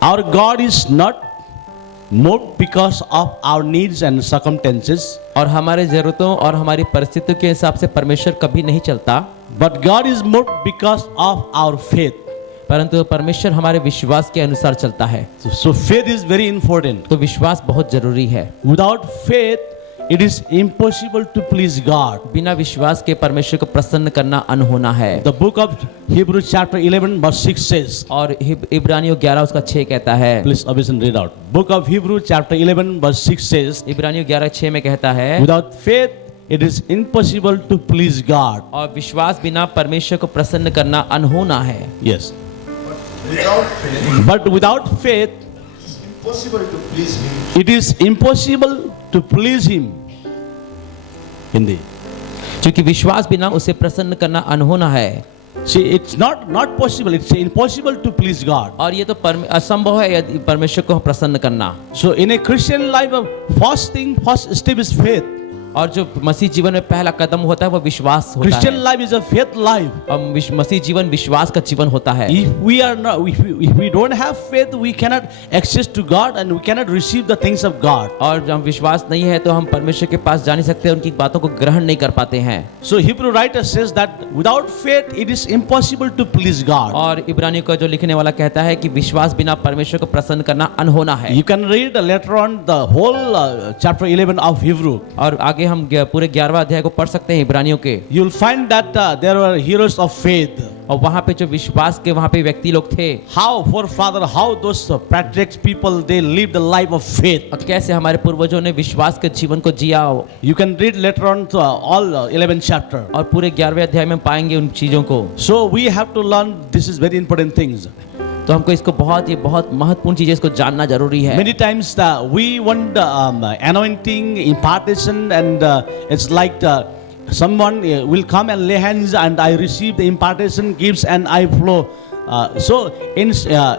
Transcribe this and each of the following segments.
Our God is not moved because of our needs and circumstances, और हमारे ज़रूरतों और हमारी परिस्थितियों के हिसाब से परमेश्वर कभी नहीं चलता, but God is moved because of our faith. परंतु परमेश्वर हमारे विश्वास के अनुसार चलता है। So faith is very important. तो विश्वास बहुत जरूरी है। Without faith, it is impossible to please God. बिना विश्वास के परमेश्वर को प्रसन्न करना अनहोना है। The book of Hebrews chapter 11 verse 6 says, और इब्रानियों 11 उसका 6 कहता है। please listen, read out. Book of Hebrews chapter 11 verse 6 says, इब्रानियों 11:6 में कहता है, without faith, it is impossible to please God. और विश्वास बिना परमेश्वर को प्रसन्न करना अनहोना है। Yes. Without faith, But without faith, it's impossible to please Him. it is impossible to please Him. Hindi. क्योंकि विश्वास बिना उसे प्रसन्न करना अनहोना है। See, it's not possible. It's impossible to please God. और ये तो असंभव है यदि परमेश्वर को प्रसन्न करना। So in a Christian life, first step is faith. और जो मसीह जीवन में पहला कदम होता है वो विश्वास होता Christian है। life is a faith life. और मसीह जीवन विश्वास का जीवन होता है। If we don't have faith, we cannot access to God and we cannot receive the things of God. और जब विश्वास नहीं है तो हम परमेश्वर के पास जा नहीं सकते, उनकी बातों को ग्रहण नहीं कर पाते हैं। So Hebrew writer says that without faith, it is impossible to please God. और इब्रानियों का जो लिखने वाला कहता है कि विश्वास बिना परमेश्वर को प्रसन्न करना अनहोना है। You can read later on the whole chapter 11 of Hebrew. और आगे हम पूरे 11वां अध्याय को पढ़ सकते हैं इब्रानियों के। You will find that there were heroes of faith. और वहाँ पे जो विश्वास के वहाँ पे व्यक्ति लोग थे, How those patriarchs people, they lived the life of faith. और कैसे हमारे पूर्वजों ने विश्वास के जीवन को जिया। You can read later on to all 11 chapter. और पूरे 11वें अध्याय में पाएंगे उन चीजों को। So we have to learn, this is very important things. तो हमको इसको बहुत महत्वपूर्ण चीज है, इसको जानना जरूरी है। Many times we want anointing, impartation, and it's like someone will come and lay hands and I receive the impartation, gifts, and I flow. So in a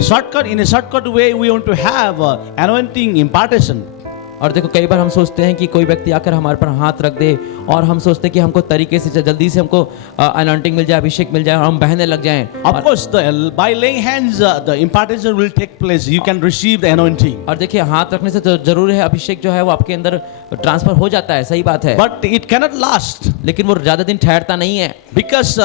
shortcut way, we want to have anointing, impartation. और देखो कई बार हम सोचते हैं कि कोई व्यक्ति आकर हमारे पर हाथ रख दे और हम सोचते हैं कि हमको तरीके से जल्दी से हमको अनॉइंटिंग मिल जाए, अभिषेक मिल जाए और हम बहने लग जाएं। Of course, by laying hands, the impartation will take place. You can receive the anointing. और देखिए हाथ रखने से तो जरूर है, अभिषेक जो है वो आपके अंदर ट्रांसफर हो जाता है, सही बात है। But it cannot last. लेकिन वो ज्यादा दिन ठहरता नहीं है। Because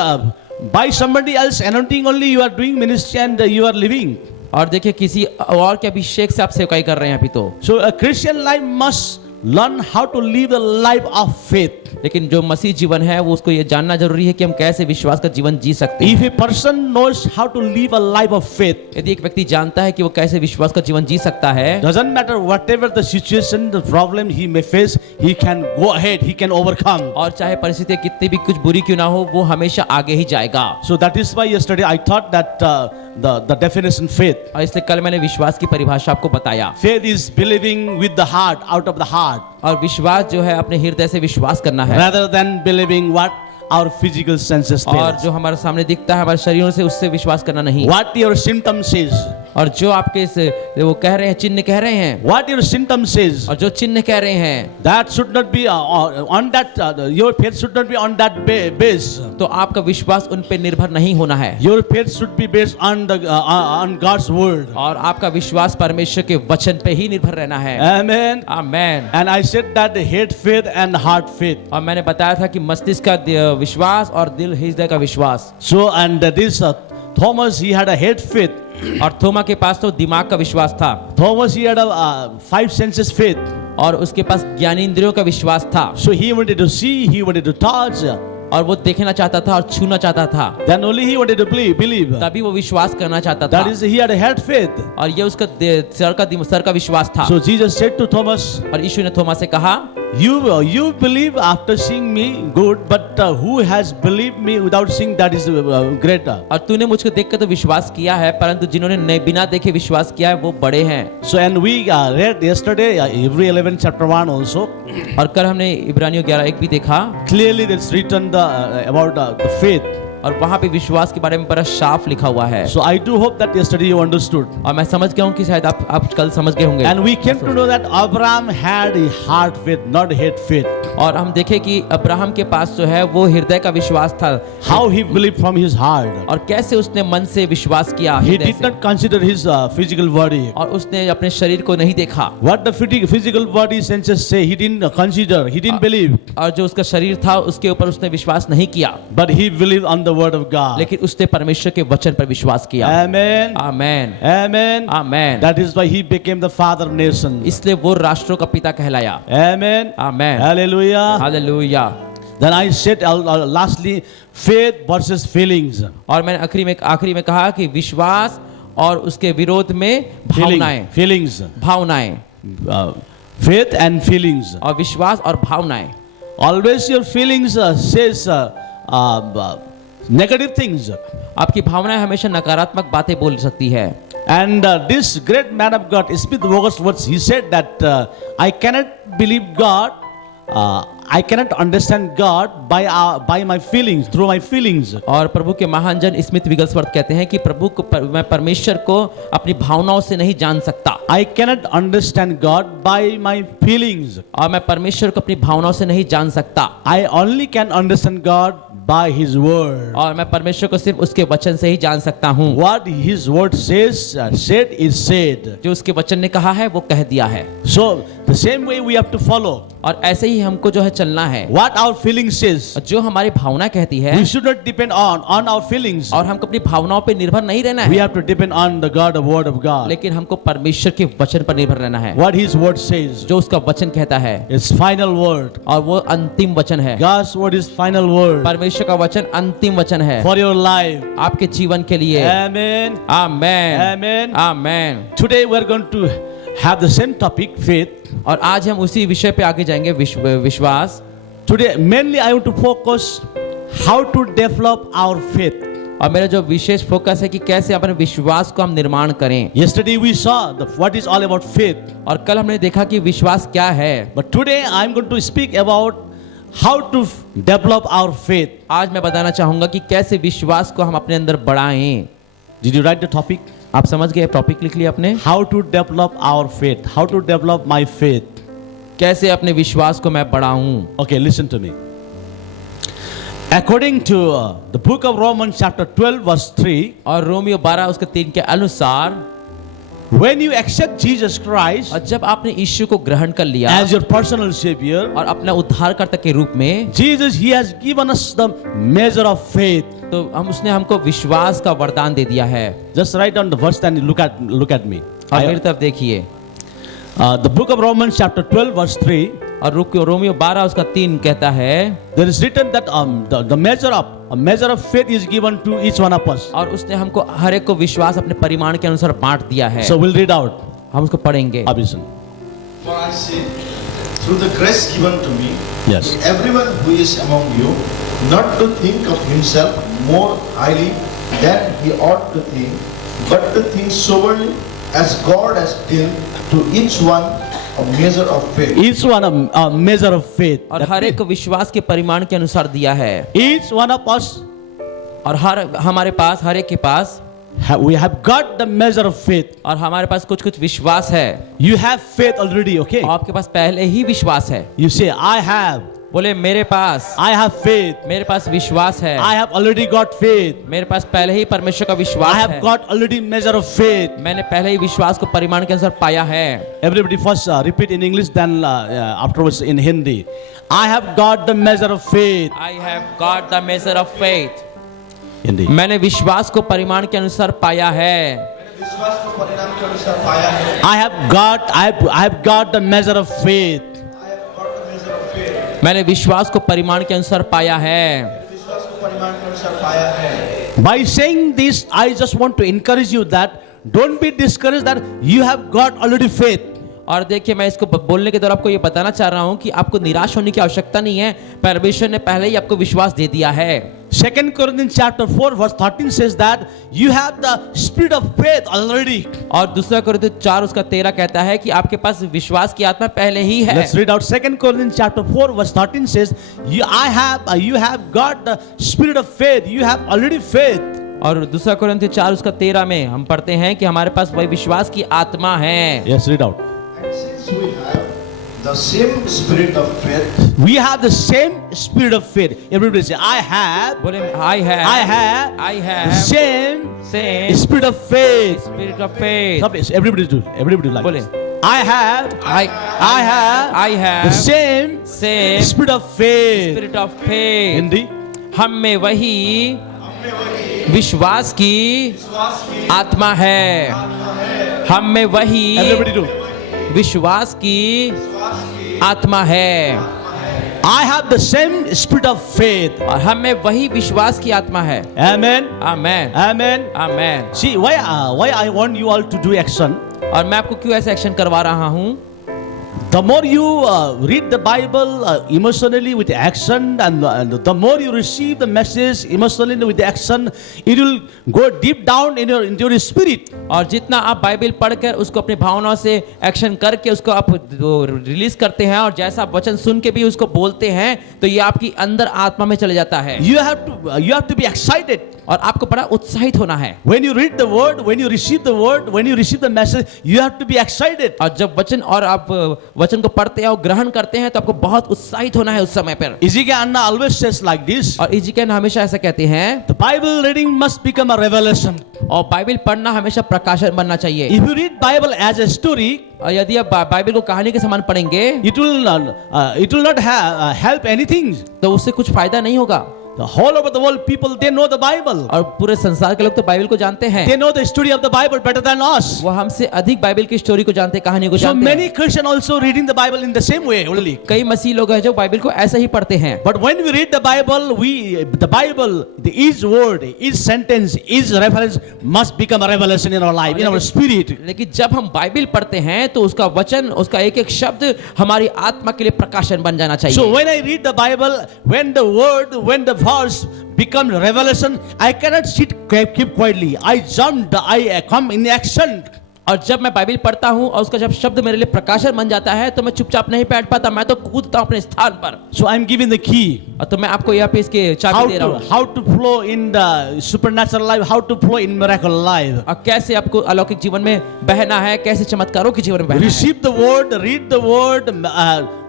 by somebody else anointing only you are doing ministry and you are living. और देखिए किसी और के अभिषेक से आप सेवकाई कर रहे हैं अभी तो। So a Christian life must learn how to live the life of faith. लेकिन जो मसीह जीवन है वो उसको ये जानना जरूरी है कि हम कैसे विश्वास का जीवन जी सकते हैं। If a person knows how to live a life of faith, यदि एक व्यक्ति जानता है कि वो कैसे विश्वास का जीवन जी सकता है, doesn't matter whatever the situation, the problem he may face, he can go ahead, he can overcome. और चाहे परिस्थितियां कितनी भी कुछ बुरी क्यों ना हो, वो हमेशा आगे ही जाएगा। So that is why yesterday I thought that the definition faith. और इसलिए कल मैंने विश्वास की परिभाषा आपको बताया। Faith is believing with the heart, out of the heart. और विश्वास जो है अपने हृदय से विश्वास करना है, Rather than believing what our physical senses tell और us. जो हमारे सामने दिखता है हमारे शरीरों से उससे विश्वास करना नहीं। What your symptom says. और जो आपके वो कह रहे हैं, चिन्ह कह रहे हैं, What your symptom says. और जो चिन्ह कह रहे हैं, That should not be on that. Your faith should not be on that base. तो आपका विश्वास उन पे निर्भर नहीं होना है। Your faith should be based on the on God's word. और आपका विश्वास परमेश्वर के वचन पे ही निर्भर रहना है। Amen. Amen. And I said that the head faith and heart faith. और मैंने बताया था कि मस्तिष्क का विश्वास और दिल हृदय का विश्वास। So and this Thomas, he had a head faith. और थोमा के पास तो दिमाग का विश्वास था, Thomas, he had a 5 senses faith. और उसके पास ज्ञानेंद्रियों का विश्वास था। So he wanted to see, he wanted to touch. और वो देखना चाहता था और छूना चाहता था, Then only he wanted to believe. तभी वो विश्वास करना चाहता था। That is, he had a head faith. और ये उसका सर का विश्वास था। So Jesus said to Thomas, और यीशु ने थोमा से कहा, You believe after seeing me, good, but who has believed me without seeing, that is greater. और तूने मुझको देखकर तो विश्वास किया है, परंतु जिन्होंने बिना देखे विश्वास किया है वो बड़े हैं। So and we read yesterday Hebrews 11 chapter 1 also. और कल हमने इब्रानियों 11:1 भी देखा। Clearly that's written about the faith. और वहाँ पे विश्वास के बारे में बड़ा साफ लिखा हुआ है। So I do hope that yesterday you understood. और मैं समझ गया हूँ कि शायद आप कल समझ गए होंगे। And we came to know that Abraham had a heart faith, not head faith. और हम देखें कि अब्राहम के पास जो है वो हृदय का विश्वास था। How he believed from his heart. और कैसे उसने मन से विश्वास किया He हृदय did से। not consider his physical body. और उसने अपने शरीर को नहीं देखा। What the physical body senses say, he didn't consider, he didn't believe. और जो उसका शरीर था उसके ऊपर उसने विश्वास नहीं किया, But he believed on the word of God. लेकिन उसने परमेश्वर के वचन पर विश्वास किया। Amen. Amen Amen. Amen. That is why he became the father of nations. इसलिए वो राष्ट्रों का पिता कहलाया। Amen. Amen. Hallelujah. Hallelujah. Then I said lastly, faith versus feelings. और मैंने आखिरी में कहा कि विश्वास और उसके विरोध में भावनाएं। Feelings. भावनाएं Faith and feelings. और विश्वास और भावनाएं। Always your feelings says negative things. आपकी भावनाएं हमेशा नकारात्मक बातें बोल सकती है। And this great man of God, Smith Wigglesworth, he said that I cannot believe God, I cannot understand God by my feelings, through my feelings. और प्रभु के महान जन स्मिथ विगल्सवर्थ कहते हैं कि मैं परमेश्वर को अपनी भावनाओं से नहीं जान सकता। I cannot understand God by my feelings. और मैं परमेश्वर को अपनी भावनाओं से नहीं जान सकता। I only can understand God by His word. और मैं परमेश्वर को सिर्फ उसके वचन से ही जान सकता हूँ। What His word says, said is said. जो उसके वचन ने कहा है वो कह दिया है। So the same way we have to follow. और ऐसे ही हमको जो है चलना है। What our feelings says. जो हमारी भावना कहती है। We should not depend on our feelings. और हमको अपनी भावनाओं पे निर्भर नहीं रहना We है। have to depend on the God, the word of God. लेकिन हमको परमेश्वर के वचन पर निर्भर रहना है। What His word says. जो उसका वचन कहता है। It's final word. और वो अंतिम वचन है। God's word is final word. परमेश्वर का वचन अंतिम वचन है। For your life. आपके जीवन के लिए। Amen. Amen. Amen. Amen. Today we are going to have the same topic, faith. और आज हम उसी विषय पे आगे जाएंगे, विश्वास। Today mainly I want to focus how to develop our faith. और मेरा जो विशेष फोकस है कि कैसे अपने विश्वास को हम निर्माण करें। Yesterday we saw what is all about faith. और कल हमने देखा कि विश्वास क्या है। But today I am going to speak about how to develop our faith. आज मैं बताना चाहूंगा कि कैसे विश्वास को हम अपने अंदर बढ़ाएं। Did you write the topic? आप समझ गए? टॉपिक लिख लिया आपने? How to develop our faith. How to develop my faith. कैसे अपने विश्वास को मैं बढ़ाऊं? Okay, listen to me. According to the book of Romans chapter 12 verse 3, और रोमियो 12 उसके 3 के अनुसार, when you accept Jesus Christ और जब आपने यीशु को ग्रहण कर लिया as your personal savior, और अपना उद्धारकर्ता के रूप में, Jesus, He has given us the measure of faith. तो उसने हमको विश्वास का वरदान दे दिया है। Just write down the verse and look at me. और मेरी तरफ देखिए। The book of Romans chapter 12 verse 3, और रोमियो 12 उसका 3 कहता है, there is written that the measure of faith is given to each one of us. और उसने हमको हर एक को विश्वास अपने परिमाण के अनुसार बांट दिया है। So we'll read out. हम उसको पढ़ेंगे। Abhi sun. For I say, through the grace given to me, Yes. to everyone who is among you, not to think of himself more highly than he ought to think, but to think soberly, as God has dealt to each one a measure of faith. Each one a measure of faith. और हर एक को विश्वास के परिमाण के अनुसार दिया है। Each one of us, और हमारे पास, हर एक के पास, we have got the measure of faith. और हमारे पास कुछ विश्वास है। You have faith already, okay? आपके पास पहले ही विश्वास है। You say, I have. बोले मेरे पास, I have faith. मेरे पास विश्वास है। I have already got faith. मेरे पास पहले ही परमेश्वर का I विश्वास have है। got already measure of faith. मैंने पहले ही विश्वास को परिमाण के अनुसार पाया है। Everybody first repeat in English, then afterwards in Hindi. I have got the measure of faith. I have got the measure of faith. Hindi. मैंने विश्वास को परिमाण के अनुसार पाया है। विश्वास को परिणाम के अनुसार पाया है। I have got the measure of faith. I have got the measure of faith. मैंने विश्वास को परिमाण के अनुसार पाया है। विश्वास को परिणाम के अनुसार पाया है। By saying this, I just want to encourage you that don't be discouraged that you have got already faith. और देखिए, मैं इसको बोलने के दौरान आपको ये बताना चाह रहा हूँ कि आपको निराश होने की आवश्यकता नहीं है। परमेश्वर ने पहले ही आपको विश्वास दे दिया है। 2 Corinthians chapter 4 verse 13 says that you have the spirit of faith already. और दूसरा कोरिन्थियों 4 उसका 13 कहता है कि आपके पास विश्वास की आत्मा पहले ही है। Let's read out 2 Corinthians chapter 4 verse 13 says, you have got the spirit of faith. You have already faith. और दूसरा कोरिन्थियों 4 उसका 13 में हम पढ़ते हैं कि हमारे पास वही विश्वास की आत्मा है। Yes, read out. And since we have the same spirit of faith, We have the same spirit of faith. Everybody say, I have बोले I have the same same spirit of faith. spirit of faith। Stop it. Everybody like बोले this. I have I have the same spirit of faith. spirit of faith। Hindi. हम में वही विश्वास की आत्मा है। हम में वही Everybody do. विश्वास की आत्मा है I have the same spirit of faith. और हम में वही विश्वास की आत्मा है। Amen. Amen Amen. Amen. See, why I want you all to do action? और मैं आपको क्यों ऐसा एक्शन करवा रहा हूँ? The more you read the Bible emotionally with action, and the more you receive the message emotionally with action, it will go deep down into your spirit. और जितना आप बाइबल पढ़कर उसको अपनी भावनाओं से एक्शन करके उसको आप रिलीज करते हैं और जैसा आप वचन सुन के भी उसको बोलते हैं तो ये आपकी अंदर आत्मा में चले जाता है। You have to be excited. और आपको बड़ा उत्साहित होना है। When you read the word, when you receive the word, when you receive the message, you have to be excited. और जब वचन और आप वचन को पढ़ते हैं और ग्रहण करते हैं तो आपको बहुत उत्साहित होना है उस समय पर। Ezekiel Anna always says like this. और इज़िकियेल हमेशा ऐसा कहते हैं, The Bible reading must become a revelation. और बाइबल पढ़ना हमेशा प्रकाशन बनना चाहिए। If you read Bible as a story, और यदि आप बाइबल को कहानी के समान पढ़ेंगे it will not help anything. तो उससे कुछ फायदा नहीं होगा। The whole over the world people, they know the Bible. और पूरे संसार के लोग तो बाइबल को जानते हैं। They know the story of the Bible better than us. वो हमसे अधिक बाइबल की स्टोरी को जानते हैं, कहानी को So जानते many हैं। Christians also reading the Bible in the same way only. कई मसीह लोग हैं जो बाइबल को ऐसा ही पढ़ते हैं। But when we read the Bible, each word, each sentence, each reference must become a revelation in our life, in our spirit. लेकिन जब हम बाइबल पढ़ते हैं तो उसका वचन, उसका एक एक शब्द हमारी आत्मा के लिए प्रकाशन बन जाना चाहिए। So when I read the Bible, when the verse become revelation, I cannot keep quietly. I jumped, I come in action. और जब मैं बाइबल पढ़ता हूँ और उसका जब शब्द मेरे लिए प्रकाशन बन जाता है तो मैं चुपचाप नहीं बैठ पाता, मैं तो कूदता हूँ अपने स्थान पर। So I'm giving the key. और तो मैं आपको यहाँ पे इसके चाबी दे रहा हूँ। How to flow in the supernatural life, how to flow in miracle life. और कैसे आपको अलौकिक जीवन में बहना है, कैसे चमत्कारों के जीवन में बहना है। Receive the word, read the word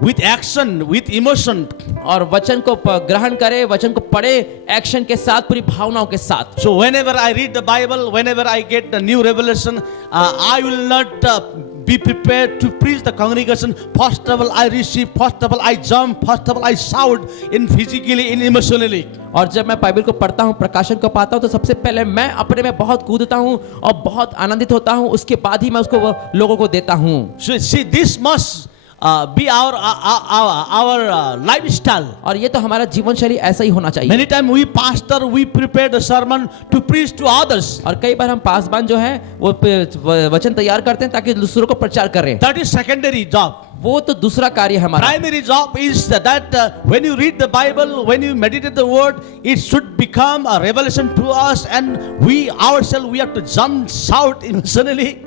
with action, with emotion. और वचन को ग्रहण करे, वचन को पढ़े एक्शन के साथ, पूरी भावनाओं के साथ। So whenever I read the Bible, whenever I get the new revelation, I will not be prepared to preach the congregation. First of all, I receive. First of all, I jump. First of all, I shout in physically, in emotionally. और जब मैं Bible को पढ़ता हूँ, प्रकाशन को पाता हूँ तो सबसे पहले मैं अपने में बहुत कूदता हूँ और बहुत आनंदित होता हूँ, उसके बाद ही मैं उसको लोगों को देता हूँ। So see, this must be our lifestyle. और ये तो हमारा जीवन शैली ऐसा ही होना चाहिए। Many times we prepare the sermon to preach to others. और कई बार हम पासवान जो है वो वचन तैयार करते हैं ताकि दूसरों को प्रचार करें। That is secondary job. वो तो दूसरा कार्य है हमारा। Primary job is that when you read the Bible, when you meditate the word, it should become a revelation to us, and we ourselves we have to jump, shout emotionally.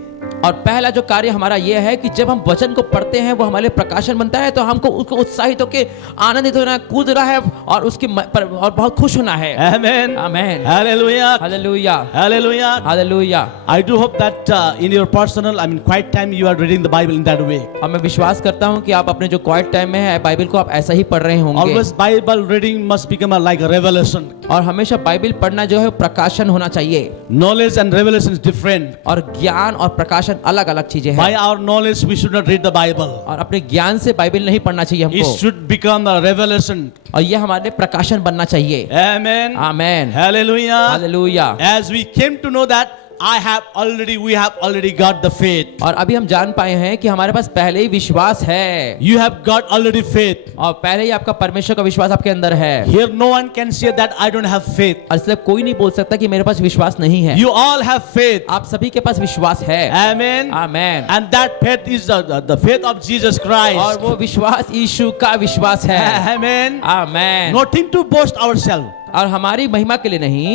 और पहला जो कार्य हमारा ये है कि जब हम वचन को पढ़ते हैं वो हमारे लिए प्रकाशन बनता है तो हमको उसको उत्साहित होकर आनंदित होना है, कूदना है और उसके और बहुत खुश होना है। Amen. Amen. Hallelujah. Hallelujah. Hallelujah. Hallelujah. I do hope that in your personal, quiet time, you are reading the Bible in that way. और मैं विश्वास करता हूँ कि आप अपने जो क्वाइट टाइम में है बाइबल को आप ऐसा ही पढ़ रहे होंगे। Always Bible reading must become like a revelation. और हमेशा बाइबल पढ़ना जो है प्रकाशन होना चाहिए। Knowledge and revelation is different. और ज्ञान और प्रकाशन अलग अलग चीजें हैं। By our knowledge, we should not read the Bible. और अपने ज्ञान से बाइबल नहीं पढ़ना चाहिए It हमको। should become a revelation. और ये हमारे प्रकाशन बनना चाहिए। Amen. Amen. Hallelujah. Hallelujah. As we came to know that we have already got the faith. और अभी हम जान पाए हैं कि हमारे पास पहले ही विश्वास है। You have got already faith. और पहले ही आपका परमेश्वर का विश्वास आपके अंदर है। Here no one can say that I don't have faith. और इसलिए कोई नहीं बोल सकता कि मेरे पास विश्वास नहीं है। You all have faith. आप सभी के पास विश्वास है। Amen. Amen. And that faith is the faith of Jesus Christ. और वो विश्वास यीशु का विश्वास है। Amen. Amen. Nothing to boast ourselves. और हमारी महिमा के लिए नहीं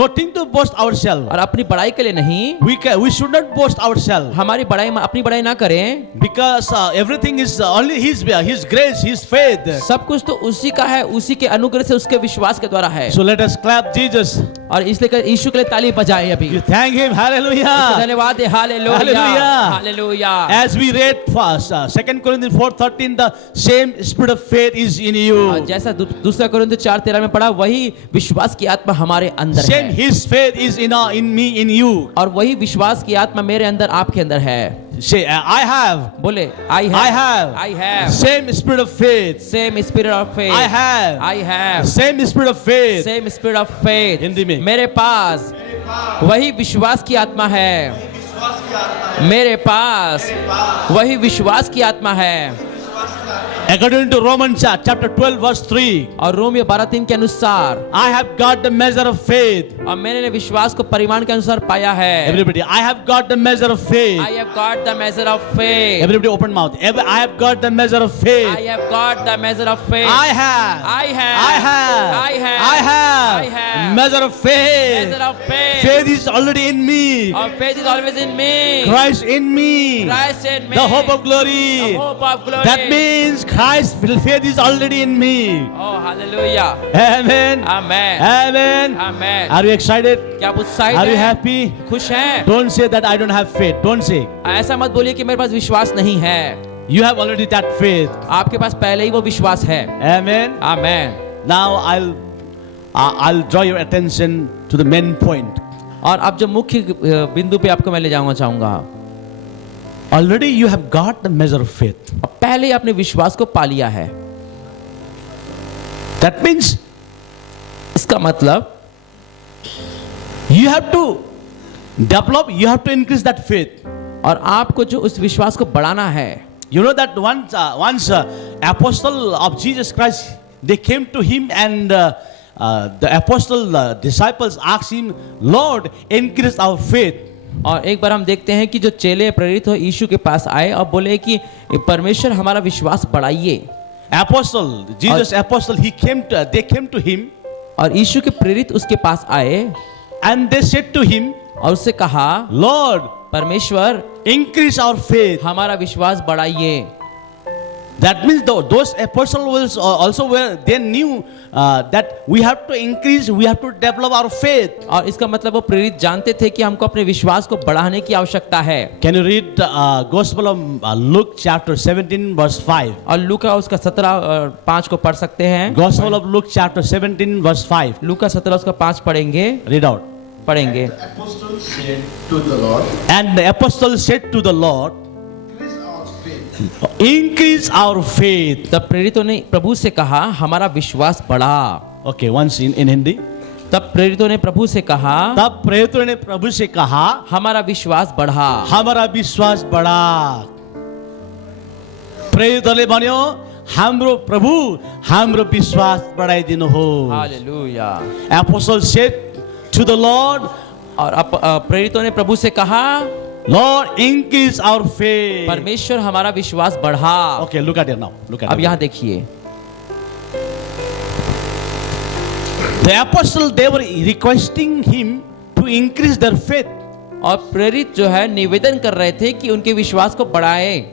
nothing to boast ourselves. और अपनी बड़ाई के लिए नहीं, We should not boast ourselves हमारी बड़ाई अपनी बड़ाई ना करें, because everything is only His grace, His faith. सब कुछ तो उसी का है, उसी के अनुग्रह से, उसके विश्वास के द्वारा है। So let us clap Jesus. और इसलिए यीशु के लिए ताली बजाएं अभी। You thank Him. Hallelujah. धन्यवाद है। Hallelujah Hallelujah. Hallelujah. As we read first, 2 Corinthians 4:13, the same spirit of faith is in you. जैसा दूसरा कोरिन्थियों 4:13 में पढ़ा, वही विश्वास की आत्मा हमारे अंदर Same है His faith is in me, in you. और वही विश्वास की आत्मा मेरे अंदर, आपके अंदर है। Say, I have. बोले I have Same spirit of faith. same spirit of faith, I have. I have Same spirit of faith. same spirit of faith, Hindi में। मेरे पास वही विश्वास की आत्मा है, मेरे पास वही विश्वास की आत्मा है। According to Romans chapter 12 verse 3, और रोमियो 12:3 के अनुसार, I have got the measure of faith. और मैंने विश्वास को परिमाण के अनुसार पाया है। Everybody, I have got the measure of faith. I have got the measure of faith. Everybody open mouth. I have got the measure of faith. I have got the measure of faith. I have. I have. I have. I have. I have. I have. Measure of faith. Measure of faith. Faith is already in me. Our faith is always in me. Christ in me. Christ in me. The hope of glory. The hope of glory. That means Christ's faith is already in me. Oh, hallelujah. Amen. Amen. Amen. Amen. Are you excited? क्या आप उत्साहित Are you हैं? happy? खुश हैं? Don't say that I don't have faith. Don't say. ऐसा मत बोलिए कि मेरे पास विश्वास नहीं है। You have already that faith. आपके पास पहले ही वो विश्वास है। Amen. Amen. Now I'll draw your attention to the main point. और अब जो मुख्य बिंदु पे आपको मैं ले जाना चाहूंगा। Already you have got the measure of faith. अब पहले ही आपने विश्वास को पा लिया है। That means इसका मतलब you have to develop, you have to increase that faith. और आपको जो उस विश्वास को बढ़ाना है। You know that once apostle of Jesus Christ, they came to him and the apostle disciples asked him, Lord, increase our faith. और एक बार हम देखते हैं कि जो चेले प्रेरित हो यीशु के पास आए और बोले कि परमेश्वर हमारा विश्वास बढ़ाइए। Apostle, Jesus apostle, they came to him और यीशु के प्रेरित उसके पास आए and they said to him, और उससे कहा, Lord, परमेश्वर increase our faith. हमारा विश्वास बढ़ाइए। That means those apostles also were, they knew that we have to increase, we have to develop our faith. और इसका मतलब वो प्रेरित जानते थे कि हमको अपने विश्वास को बढ़ाने की आवश्यकता है। Can you read Gospel of Luke chapter 17 verse 5? और लूका उसका 17:5 को पढ़ सकते हैं। Gospel of Luke chapter 17 verse 5. लूका 17 उसका 5 पढ़ेंगे। Read out. पढ़ेंगे। The apostle said to the Lord, And the apostle said to the Lord, increase our faith. increase our faith. तब प्रेरितों ने प्रभु से कहा, हमारा विश्वास बढ़ा। Okay, once in Hindi. तब प्रेरितों ने प्रभु से कहा, तब प्रेरितों ने प्रभु से कहा, हमारा विश्वास बढ़ा। हमारा विश्वास बढा। प्रेरितले भन्यो, हाम्रो प्रभु हाम्रो विश्वास बढाइदिनुहोस्। Hallelujah. Apostle said to the Lord, और प्रेरितों ने प्रभु से कहा, Lord, increase our faith. परमेश्वर हमारा विश्वास बढ़ा। Okay, look at it now. Look at अब it. यहाँ देखिए, The apostle, they were requesting him to increase their faith. और प्रेरित जो है निवेदन कर रहे थे कि उनके विश्वास को बढ़ाए।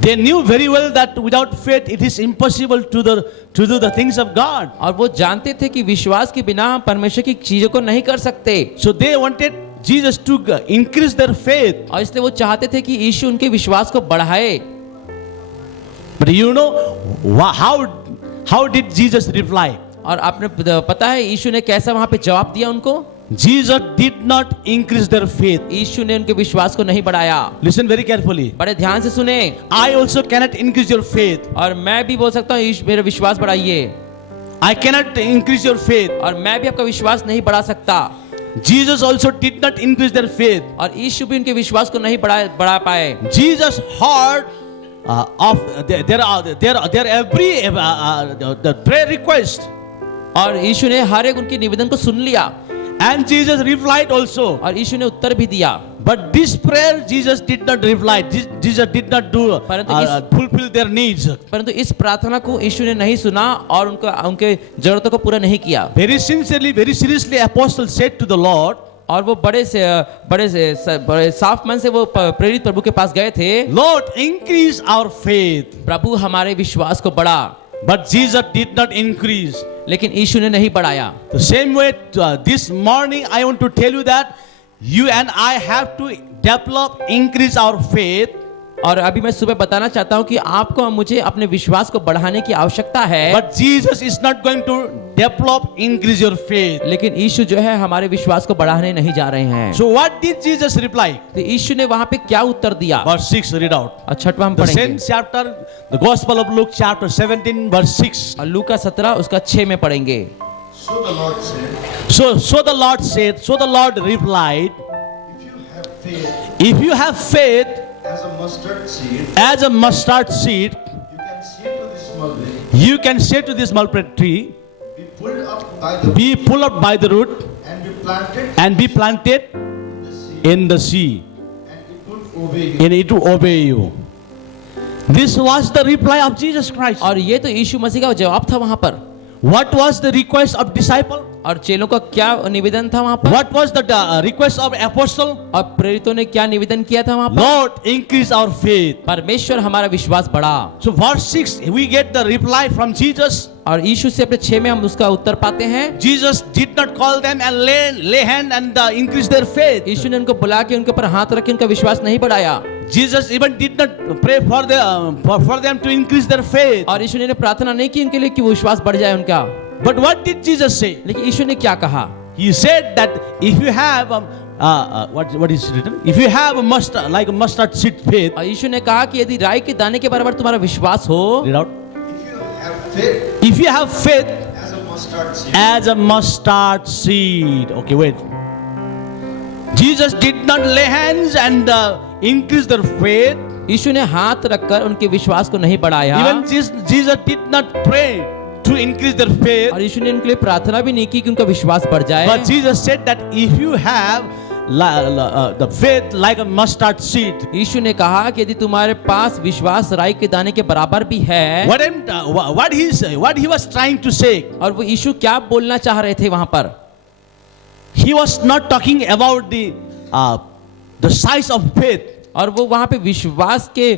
They knew very well that without faith it is impossible to do the things of God. और वो जानते थे कि विश्वास के बिना हम परमेश्वर की चीजों को नहीं कर सकते। So they wanted Jesus to increase their faith. और इसलिए वो चाहते थे कि यीशु उनके विश्वास को बढ़ाए। But you know how did Jesus reply? और आपने पता है यीशु ने कैसा वहां पे जवाब दिया उनको? Jesus did not increase their faith. यीशु ने उनके विश्वास को नहीं बढ़ाया। Listen very carefully. बड़े ध्यान से सुने। I also cannot increase your faith. और मैं भी बोल सकता हूँ, यीशु मेरा विश्वास बढ़ाइए। I cannot increase your faith. और मैं भी आपका विश्वास नहीं बढ़ा सकता। Jesus also did not increase their faith. और यीशु भी उनके विश्वास को नहीं बढ़ा पाए। Jesus heard of their every the prayer request. और यीशु ने हर एक उनकी निवेदन को सुन लिया। And Jesus replied also. और यीशु ने उत्तर भी दिया। But this prayer, Jesus did not reply. Jesus did not do fulfill their needs. परंतु इस प्रार्थना को यीशु ने नहीं सुना और उनके जरूरतों को पूरा नहीं किया। Very sincerely, very seriously, apostle said to the Lord, और वो बड़े साफ मन से वो प्रेरित प्रभु के पास गए थे, Lord, increase our faith. प्रभु हमारे विश्वास को बढ़ा। But Jesus did not increase. लेकिन यीशु ने नहीं बढ़ाया। The same way, this morning I want to tell you that you and I have to develop, increase our faith. और अभी मैं सुबह बताना चाहता हूं कि आपको और मुझे अपने विश्वास को बढ़ाने की आवश्यकता है। But Jesus is not going to develop, increase your faith. लेकिन यीशु जो है हमारे विश्वास को बढ़ाने नहीं जा रहे हैं। So what did Jesus reply? तो यीशु ने वहां पे क्या उत्तर दिया? Verse 6, read out. और छठवां हम The पढ़ेंगे। same chapter, the Gospel of Luke, chapter 17, verse 6. और लूका 17 उसका 6 में पढ़ेंगे। So the Lord said, So the Lord said, so the Lord replied, if you have faith if you have faith as a mustard seed, you can say to this mulberry, you can say to this mulberry tree, be pulled up be pulled up by the root and be planted in the sea, and it will obey you. This was the reply of Jesus Christ. और ये तो यीशु मसीह का जवाब था वहां पर। What was the request of disciple? और चेलों का क्या निवेदन था वहां पर? What was the request of apostle? और प्रेरितों ने क्या निवेदन किया था वहां पर? Lord, increase our faith. परमेश्वर हमारा विश्वास बढ़ा। So verse 6, we get the reply from Jesus. और यीशु से अपने 6 में हम उसका उत्तर पाते हैं। Jesus did not call them and lay hand and increase their faith. यीशु ने उनको बुला के उनके ऊपर हाथ रख के उनका विश्वास नहीं बढ़ाया। Jesus even did not pray for them to increase their faith. और यीशु ने प्रार्थना नहीं की उनके लिए कि वो विश्वास बढ़ जाए उनका। But what did Jesus say? लेकिन यीशु ने क्या कहा? He said that if you have what is written? If you have a mustard seed faith, और यीशु ने कहा कि यदि राई के दाने के बराबर तुम्हारा विश्वास हो, read out. if you have faith If you have faith as a mustard seed, as a mustard seed. Okay, wait. Jesus did not lay hands and increase their faith. यीशु ने हाथ रखकर उनके विश्वास को नहीं बढ़ाया। Even Jesus did not pray to increase their faith. और यीशु ने उनके लिए प्रार्थना भी नहीं की कि उनका विश्वास बढ़ जाए। But Jesus said that if you have the faith like a mustard seed, यीशु ने कहा कि यदि तुम्हारे पास विश्वास राई के दाने के बराबर भी है, what he was trying to say, और वो यीशु क्या बोलना चाह रहे थे वहां पर? he was not talking about the size of faith. और वो वहां पे विश्वास के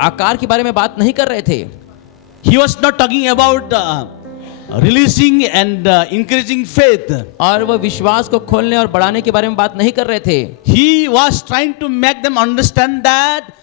आकार के बारे में बात नहीं कर रहे थे। He was not talking about releasing and increasing faith. और वो विश्वास को खोलने और बढ़ाने के बारे में बात नहीं कर रहे थे। He was trying to make them understand that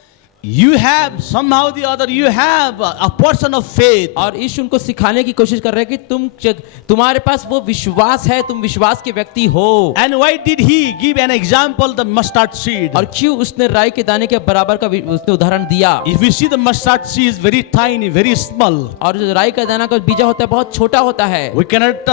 you have somehow the other you have a portion of faith. और यीशु उनको सिखाने की कोशिश कर रहे हैं कि तुम्हारे पास वो विश्वास है, तुम विश्वास के व्यक्ति हो। And why did he give an example the mustard seed? और क्यों उसने राई के दाने के बराबर का उसने उदाहरण दिया? If we see the mustard seed is very tiny, very small. और जो राई का दाना का बीजा होता है बहुत छोटा होता है। We cannot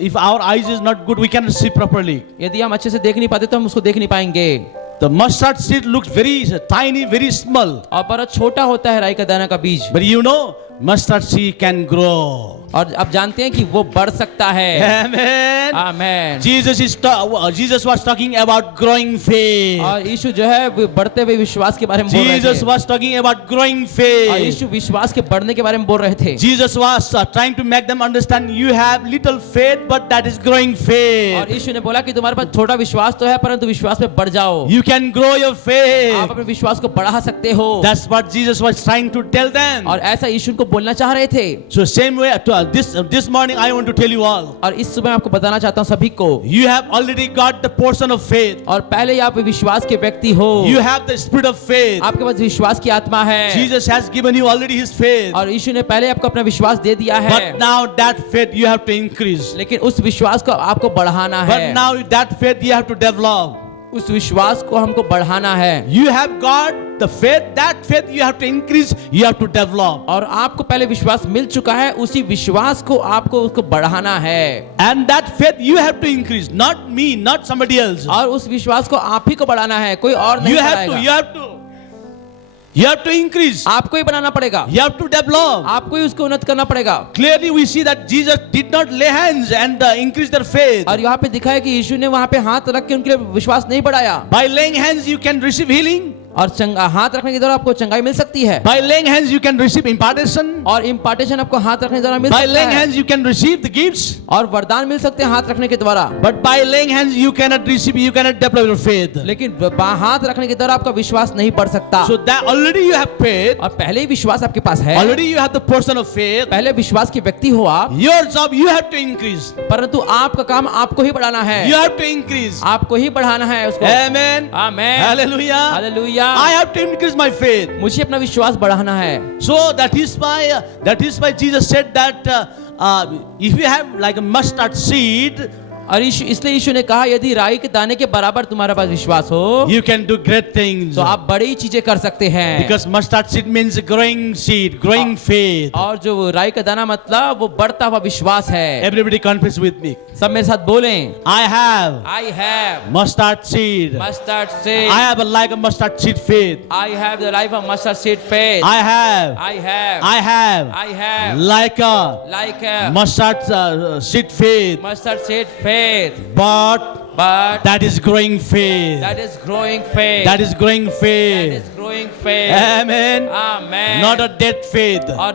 if our eyes is not good we cannot see properly. यदि हम अच्छे से देख नहीं पाते तो हम उसको देख नहीं पाएंगे। The mustard seed looks very tiny, very small. और बहुत छोटा होता है राई का दाना का बीज। But you know, mustard seed can grow. और आप जानते हैं कि वो बढ़ सकता है। Amen. Amen. Jesus was talking about growing faith. और यीशु जो है वो बढ़ते हुए विश्वास के बारे में बोल रहे थे। Jesus was talking about growing और faith. यीशु विश्वास के बढ़ने के बारे में बोल रहे थे। Jesus was trying to make them understand you have little faith, but that is growing और faith. यीशु ने बोला कि तुम्हारे पास छोटा विश्वास तो है परंतु विश्वास में बढ़ जाओ। You can grow your आप faith. अपने विश्वास को बढ़ा सकते हो। That's what Jesus was trying to tell them. और ऐसा यीशु को बोलना चाह रहे थे। So same way, this morning I want to tell you all. और इस सुबह आपको बताना चाहता हूँ सभी को। You have already got the portion of faith. और पहले ही आप विश्वास के व्यक्ति हो। You have the spirit of faith. आपके पास विश्वास की आत्मा है। Jesus has given you already his faith. और यीशु ने पहले आपको अपना विश्वास दे दिया है। But now that faith you have to increase. लेकिन उस विश्वास को आपको बढ़ाना है। But now that faith you have to develop. उस विश्वास को हमको बढ़ाना है। You have got the faith, that faith you have to increase, you have to develop. और आपको पहले विश्वास मिल चुका है, उसी विश्वास को आपको उसको बढ़ाना है। And that faith you have to increase, not me, not somebody else. और उस विश्वास को आप ही को बढ़ाना है, कोई और नहीं You बढ़ाएगा। You have to increase. आपको ही बढ़ाना पड़ेगा, You have to develop. आपको ही उसको उन्नत करना पड़ेगा। Clearly we see that Jesus did not lay hands and increase their faith. और यहाँ पे दिखा है कि यीशु ने वहाँ पे हाथ रख के उनके लिए विश्वास नहीं बढ़ाया। By laying hands you can receive healing. और हाथ रखने के द्वारा आपको चंगाई मिल सकती है। By laying hands you can receive impartation. और इम्पार्टेशन आपको हाथ रखने के द्वारा मिल By सकता laying है। hands you can receive the gifts. और वरदान मिल सकते हैं हाथ रखने के द्वारा। But by laying hands you cannot receive, you cannot develop your faith. लेकिन हाथ रखने के द्वारा आपका विश्वास नहीं बढ़ सकता। So that already you have faith. और पहले ही विश्वास आपके पास है, Already you have the portion of faith. पहले विश्वास के व्यक्ति हो आप, Your job you have to increase. परंतु आपका काम आपको ही बढ़ाना है, You have to increase. आपको ही बढ़ाना है उसको। Amen. Amen, Hallelujah. Hallelujah. I have to increase my faith. मुझे अपना विश्वास बढ़ाना है। So that is why Jesus said that if you have like a mustard seed, और इसलिए यीशु ने कहा यदि राई के दाने के बराबर तुम्हारे पास विश्वास हो you can do great things. तो आप बड़ी चीजें कर सकते हैं। Because mustard seed means growing seed, growing faith. और जो राई का दाना मतलब वो बढ़ता हुआ विश्वास है। Everybody confess with me. सब मेरे साथ बोलें, I have I have mustard seed. mustard seed, I have like a mustard seed faith. I have the life of mustard seed faith, I have I have like a like a mustard seed faith. mustard seed faith, But but that is growing faith. that is growing faith, That is growing that faith. is growing faith, Amen. amen, Not a dead faith. और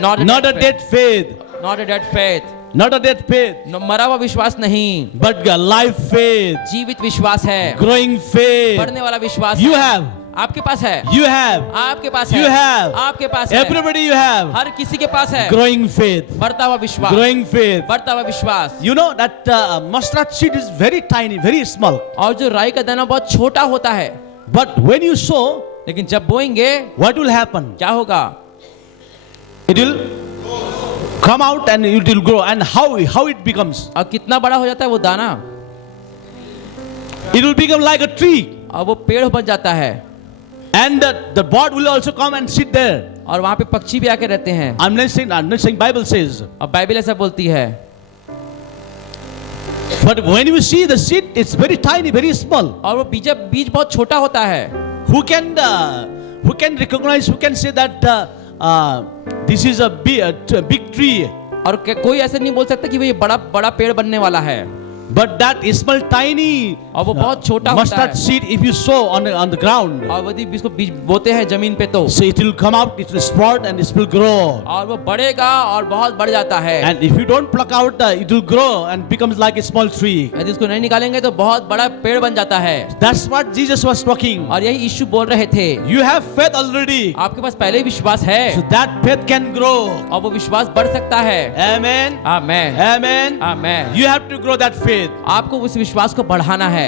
not a Dead faith. not a dead faith, Not a dead faith. मरा हुआ विश्वास नहीं, But a life faith. जीवित विश्वास है, Growing faith. बढ़ने वाला विश्वास You है। have. आपके पास है, You have. आपके पास You है, have. आपके पास है, Everybody you have. हर किसी के पास है। Growing faith. बढ़ता हुआ विश्वास, Growing faith. बढ़ता हुआ विश्वास। You know that mustard seed is very tiny, very small. और जो राई का दाना बहुत छोटा होता है, But when you sow, लेकिन जब बोएंगे what will happen? क्या होगा? It will come out and it will grow. And how it becomes? और कितना बड़ा हो जाता है वो दाना? It will become like a tree. और वो पेड़ बन जाता है। And the bird will also come and sit there. और वहां पे पक्षी भी आके रहते हैं। I'm not saying Bible says. और बाइबल ऐसा बोलती है। But when you see the seed, it's very tiny, very small. और वो बीज बहुत छोटा होता है। Who can recognize? Who can say that this is a big tree? और कोई ऐसे नहीं बोल सकता कि वो ये बड़ा पेड़ बनने वाला है। But that small tiny और वो बहुत छोटा होता mustard है। seed, if you sow on the ground, और यदि इसको बीज बोते हैं जमीन पे तो so it will come out, it will sprout and it will grow. और वो बढ़ेगा और बहुत बढ़ जाता है। And if you don't pluck out, it will grow and becomes like a small tree. यदि इसको नहीं निकालेंगे तो बहुत बड़ा पेड़ बन जाता है। That's what Jesus was talking. और यही यीशु बोल रहे थे। You have faith already, आपके पास पहले ही विश्वास है so that faith can grow. और वो विश्वास बढ़ सकता है। Amen. Amen, Amen. Amen. You have to grow that faith. आपको उस विश्वास को बढ़ाना है।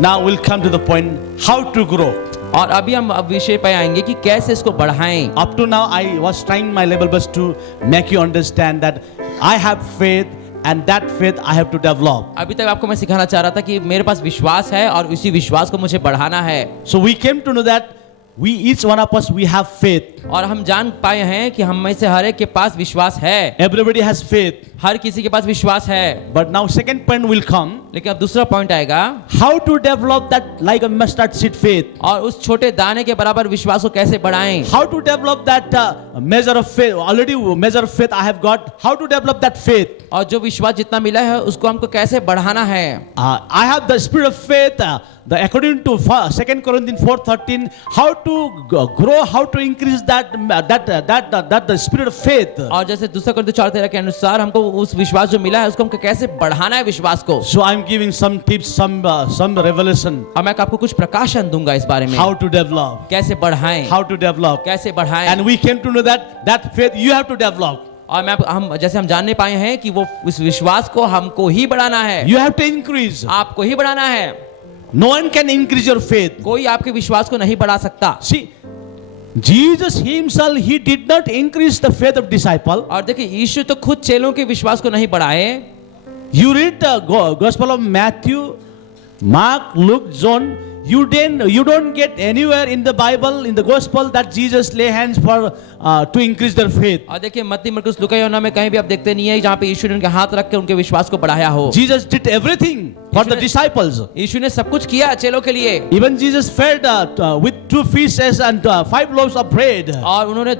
Now we'll come to the point how to grow. और अभी हम विषय पे आएंगे कि कैसे इसको बढ़ाएं। Up to now, I was trying my level best to make you understand that I have faith and that faith I have to develop. अभी तक आपको मैं सिखाना चाह रहा था कि मेरे पास विश्वास है और उसी विश्वास को मुझे बढ़ाना है। So we came to know that each one of us, we have faith. और हम जान पाए हैं कि हम में से हर एक के पास विश्वास है। Everybody has faith. हर किसी के पास विश्वास है। But now second point will come. लेकिन अब दूसरा पॉइंट आएगा, How to develop that like a mustard seed faith. और उस छोटे दाने के बराबर विश्वास को कैसे बढ़ाएं। How to develop that measure of faith. Already measure of faith I have got. How to develop that faith. और जो विश्वास जितना मिला है उसको हमको कैसे बढ़ाना है। I have the spirit of faith. According to 2 Corinthians 4:13, how to grow, how to increase that the spirit of faith. और जैसे दूसरा कोरिन्थियों 4:13 के अनुसार हमको उस विश्वास जो मिला है उसको हमको कैसे बढ़ाना है विश्वास को। So I'm giving some tips, some revelation. और मैं आपको कुछ प्रकाशन दूंगा इस बारे में। How to develop. कैसे बढ़ाएं। How to develop. कैसे बढ़ाएं। And we came to know that faith you have to develop. और हम जानने पाए हैं कि वो उस विश्वास को हमको ही बढ़ाना है। You have to increase. आपको ही बढ़ाना है। No one can increase your faith. कोई आपके विश्वास को नहीं बढ़ा सकता। See, Jesus himself, he did not increase the faith of disciple. और देखिए यीशु तो खुद चेलों के विश्वास को नहीं बढ़ाए। You read the Gospel of Matthew, Mark, Luke, John. You don't get anywhere in the Bible, in the Gospel, that Jesus lay hands for to increase their faith. और देखिए मत्ती, मरकुस, लूका, यूहन्ना में कहीं भी आप देखते नहीं है जहाँ पे यीशु ने उनके हाथ रख के उनके विश्वास को बढ़ाया हो। Jesus did everything. for the disciples. यीशु ने सब कुछ किया चेलों के लिए, Even Jesus fed with 2 fishes and 5 loaves of bread. और उन्होंने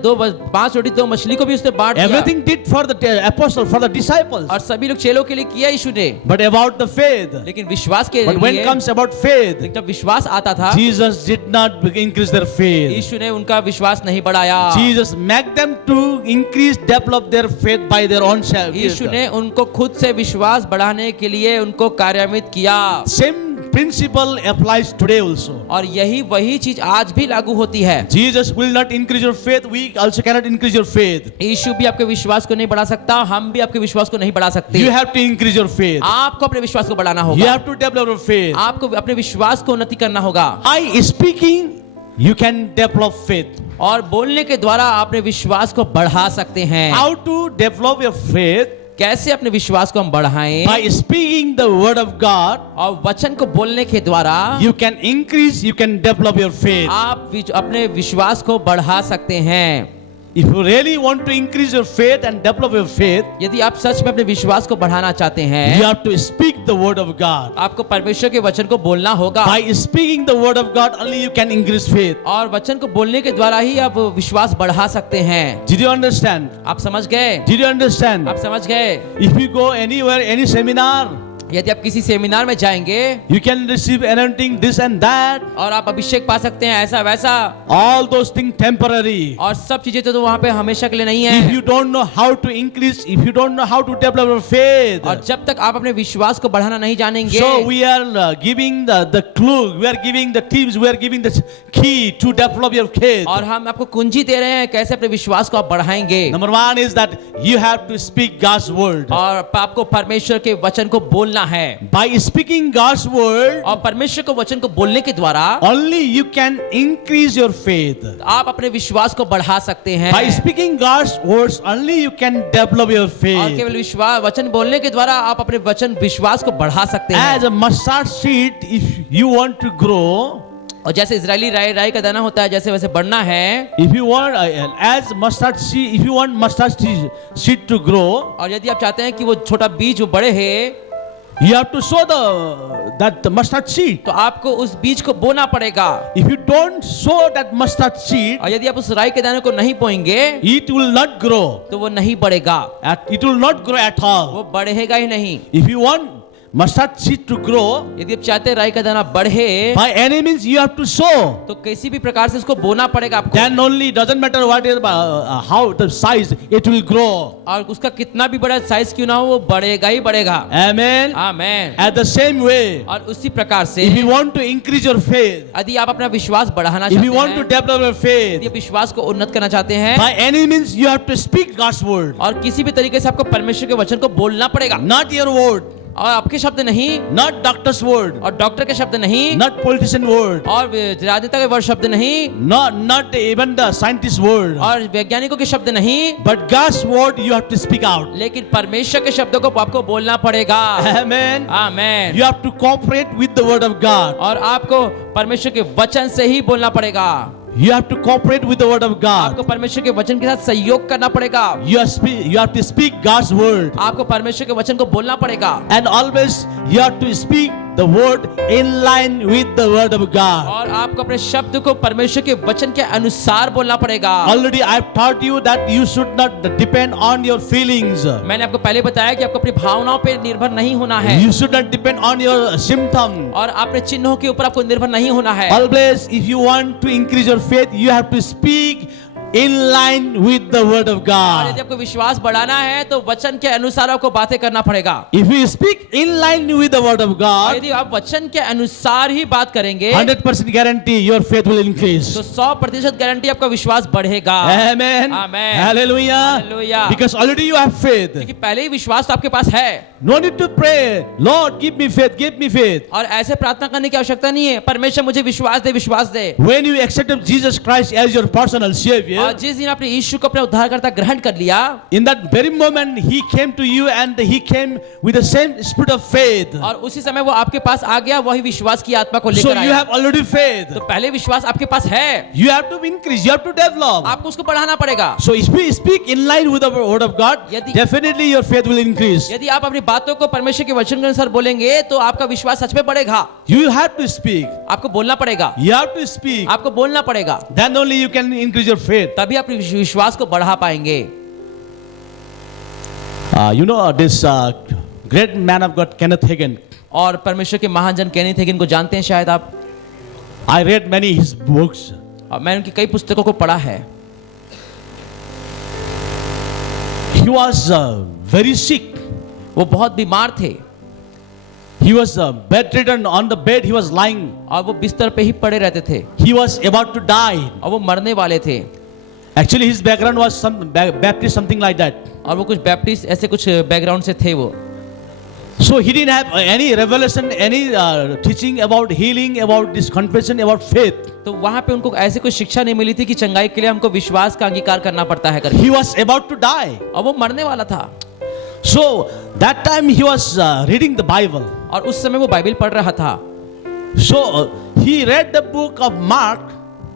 5 रोटी 2 मछली को भी उसने बांट दिया, Everything did for the apostles, for the disciples. और सभी लोग चेलों के लिए किया यीशु ने। But about the faith, लेकिन विश्वास के but when लिए, comes about faith, जब विश्वास आता था, Jesus did not increase their faith. यीशु ने उनका विश्वास नहीं बढ़ाया। Jesus made them to increase, develop their faith by their own self. यीशु ने उनको खुद से विश्वास बढ़ाने के लिए उनको कार्यान्वित किया। Same principle applies today also. और यही वही चीज आज भी लागू होती है। Jesus will not increase your faith. We also cannot increase your faith. यीशु भी आपके विश्वास को नहीं बढ़ा सकता, हम भी आपके विश्वास को नहीं बढ़ा सकते। You have to increase your faith. आपको अपने विश्वास को बढ़ाना You होगा, have to develop your faith. आपको अपने विश्वास को उन्नति करना होगा। By speaking, you can develop faith. और बोलने के द्वारा अपने विश्वास को बढ़ा सकते हैं। How to develop your faith? कैसे अपने विश्वास को हम बढ़ाएं? By speaking the word of God, और वचन को बोलने के द्वारा you can increase, you can develop your faith. आप अपने विश्वास को बढ़ा सकते हैं। If you really want to increase your faith and develop your faith, यदि आप सच में अपने विश्वास को बढ़ाना चाहते you हैं, have to speak the word of God. आपको परमेश्वर के वचन को बोलना होगा। By speaking the word of God, only you can increase faith. और वचन को बोलने के द्वारा ही आप विश्वास बढ़ा सकते हैं। Did you understand? आप समझ गए? Did you understand? आप समझ गए? If you go anywhere, any seminar, यदि आप किसी सेमिनार में जाएंगे, you can receive anointing, this and that. और आप अभिषेक पा सकते हैं, ऐसा वैसा, All those things temporary. और सब चीजें तो वहाँ पे हमेशा के लिए नहीं If है। you don't know how to increase, if you don't know how to develop your faith, और जब तक आप अपने विश्वास को बढ़ाना नहीं जानेंगे, so we are giving the clue, we are giving the tips, we are giving the key to develop your faith. और हम आपको कुंजी दे रहे हैं कैसे अपने विश्वास को आप बढ़ाएंगे। Number 1 is that you have to speak God's word. और आपको परमेश्वर के वचन को बोलना है। By speaking God's word, और परमेश्वर को वचन को बोलने के द्वारा only you can increase your faith. आप अपने विश्वास को बढ़ा सकते हैं। By speaking God's words, only you can develop your और faith. केवल विश्वास वचन बोलने के द्वारा आप अपने वचन विश्वास को बढ़ा सकते As हैं। a mustard seed, if you want to grow, और जैसे इजरायली राई का दाना होता है, जैसे वैसे बढ़ना है। if you want as mustard seed, if you want mustard seed to grow, और यदि आप चाहते हैं कि वो छोटा बीज वो बड़े है, you have to sow that mustard seed. तो आपको उस बीज को बोना पड़ेगा। If you don't sow that mustard seed, और यदि आप उस राई के दाने को नहीं बोएंगे, it will not grow. तो वो नहीं बढ़ेगा, It will not grow at all. वो बढ़ेगा ही नहीं। If you want mustard seed to grow, यदि आप चाहते हैं राई का दाना बढ़े, by any means you have to sow. तो किसी भी प्रकार से उसको बोना पड़ेगा आपको। Then only, doesn't matter what is how the size, it will grow. और उसका कितना भी बड़ा साइज क्यों ना हो, वो बढ़ेगा ही बढ़ेगा। Amen. Amen. At the same way, और उसी प्रकार से if you want to increase your faith, यदि आप अपना विश्वास बढ़ाना if you चाहते want to हैं, develop your यदि faith, आप विश्वास को उन्नत करना चाहते हैं, by any means you have to speak God's word, और किसी भी तरीके से आपको परमेश्वर के वचन को बोलना पड़ेगा। not your word, और आपके शब्द नहीं, not doctor's word, और डॉक्टर के शब्द नहीं, not politician word, और राजनेता के वर्ड शब्द नहीं, not even the scientist word, और वैज्ञानिकों के शब्द नहीं, but God's word you have to speak out. लेकिन परमेश्वर के शब्दों को आपको बोलना पड़ेगा। Amen. Amen. You have to cooperate with the word of God. और आपको परमेश्वर के वचन से ही बोलना पड़ेगा। You have to cooperate with the word of God. आपको परमेश्वर के वचन के साथ सहयोग करना पड़ेगा। You have to speak God's word. आपको परमेश्वर के वचन को बोलना पड़ेगा। And always you have to speak the word in line with the word of God. और आपको अपने शब्द को परमेश्वर के वचन के अनुसार बोलना पड़ेगा। Already I've taught you that you should not depend on your feelings. मैंने आपको पहले बताया कि आपको अपनी भावनाओं पे निर्भर नहीं होना है, You should not depend on your symptom. और अपने चिन्हों के ऊपर आपको निर्भर नहीं होना है। Always, if you want to increase your faith, you have to speak in line with the word of और God. यदि आपको विश्वास बढ़ाना है तो वचन के अनुसार आपको बातें करना पड़ेगा। If you speak in line with the word of और God, यदि आप वचन के अनुसार ही बात करेंगे 100% guarantee your faith will increase. तो 100% गारंटी आपका विश्वास बढ़ेगा। Amen. Amen. Hallelujah. Hallelujah. Because already you have faith. क्योंकि पहले ही विश्वास तो आपके पास है, No need to pray, Lord, give me faith, give me faith. और ऐसे प्रार्थना करने की आवश्यकता नहीं है, परमेश्वर मुझे विश्वास दे, विश्वास दे। When you accepted Jesus Christ as your personal Savior, और जिस दिन आपने यीशु को अपना उद्धारकर्ता ग्रहण कर लिया, in that very moment he came to you and he came with the same spirit of faith. और उसी समय वो आपके पास आ गया, वही विश्वास की आत्मा को So लेकर you आया। have already faith. तो पहले विश्वास आपके पास है, You have to increase, you have to develop. आपको उसको बढ़ाना पड़ेगा। So if we speak in line with the word of God, यदि- definitely your faith will increase. यदि आप अपनी बातों को परमेश्वर के वचन के अनुसार बोलेंगे तो आपका विश्वास सच में बढ़ेगा। You have to speak. आपको बोलना पड़ेगा, You have to speak. आपको बोलना पड़ेगा, Then only you can increase your faith. तभी आप विश्वास को बढ़ा पाएंगे। You know this great man of God, Kenneth Hagin. और परमेश्वर के महान जन केनेथ हेगिन को जानते हैं शायद आप। I read many his books. और मैंने उनकी कई पुस्तकों को पढ़ा है। He was very sick. वो बहुत बीमार थे He was bedridden on the bed. He was lying. और वो बिस्तर पे ही पड़े रहते थे He was about to die. और वो मरने वाले थे। Actually, his background was some Baptist, something like that. और वो कुछ बैप्टिस्ट ऐसे कुछ बैकग्राउंड से थे वो। So he didn't have any revelation, any teaching about healing, about this confession, about faith. तो वहां पे उनको ऐसे कोई शिक्षा नहीं मिली थी कि चंगाई के लिए हमको विश्वास का अंगीकार करना पड़ता है करके। He was about to die. और वो मरने वाला था। So that time he was reading the Bible. और उस समय वो बाइबल पढ़ रहा था। So he read the book of Mark,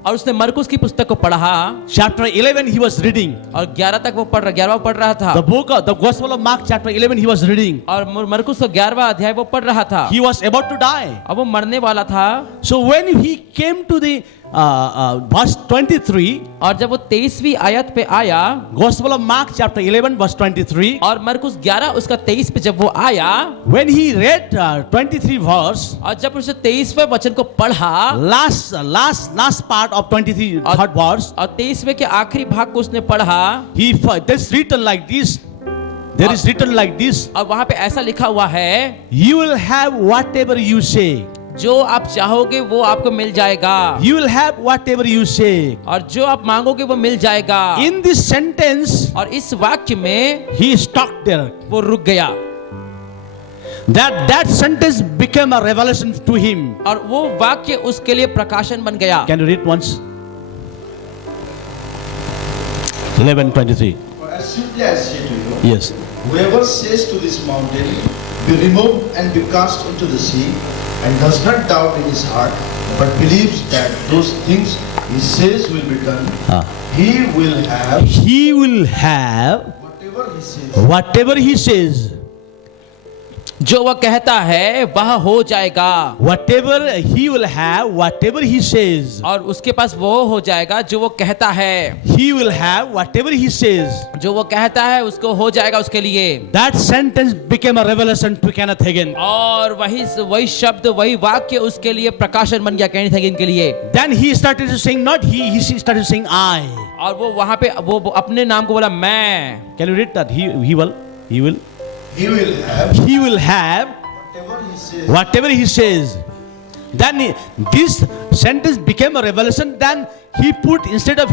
और उसने मरकुस की पुस्तक को पढ़ा chapter 11 he was reading. और 11 तक वो 11वां पढ़ रहा था। The book of the Gospel of Mark chapter 11 he was reading. और मरकुस का 11वां अध्याय वो पढ़ रहा था। He was about to die. अब वो मरने वाला था। So when he came to the verse 23, और जब वो 23वीं आयत पे आया, Gospel of Mark chapter 11 verse 23, और मरकुस 11 उसका 23 पे जब वो आया, when he read 23 verse, और जब उसने 23वें वचन को पढ़ा, last part of 23 third verse, और 23वें के आखिरी भाग को उसने पढ़ा, there's written like this. There is written like this. और वहां पे ऐसा लिखा हुआ है, You will have whatever you say. जो आप चाहोगे वो आपको मिल जाएगा, You will have whatever you say. और जो आप मांगोगे वो मिल जाएगा। In this sentence, और इस वाक्य में he stopped there. वो रुक गया। That sentence became a revelation to him. और वो वाक्य उसके लिए प्रकाशन बन गया। Can you read once? 11:23. For as simply I say to you, Yes. whoever says to this mountain, be removed and be cast into the sea, and does not doubt in his heart, but believes that those things he says will be done, he will have He will have whatever he says. whatever he says. जो वह कहता है वह हो जाएगा, Whatever he will have, whatever he says. और उसके पास वो हो जाएगा जो वो कहता है। He will have whatever he says. जो वो कहता है उसको हो जाएगा उसके लिए। That sentence became a revelation to Kenneth Hagin. और वही शब्द, वही वाक्य उसके लिए प्रकाशन बन गया केनेथ हेगिन के लिए। Then he started to sing, not he started to sing I. और वो वहां पे वो अपने नाम को बोला मैं। Can you read that? He will He will have whatever he says. whatever he says. Then this sentence became a revelation. Then he put, instead of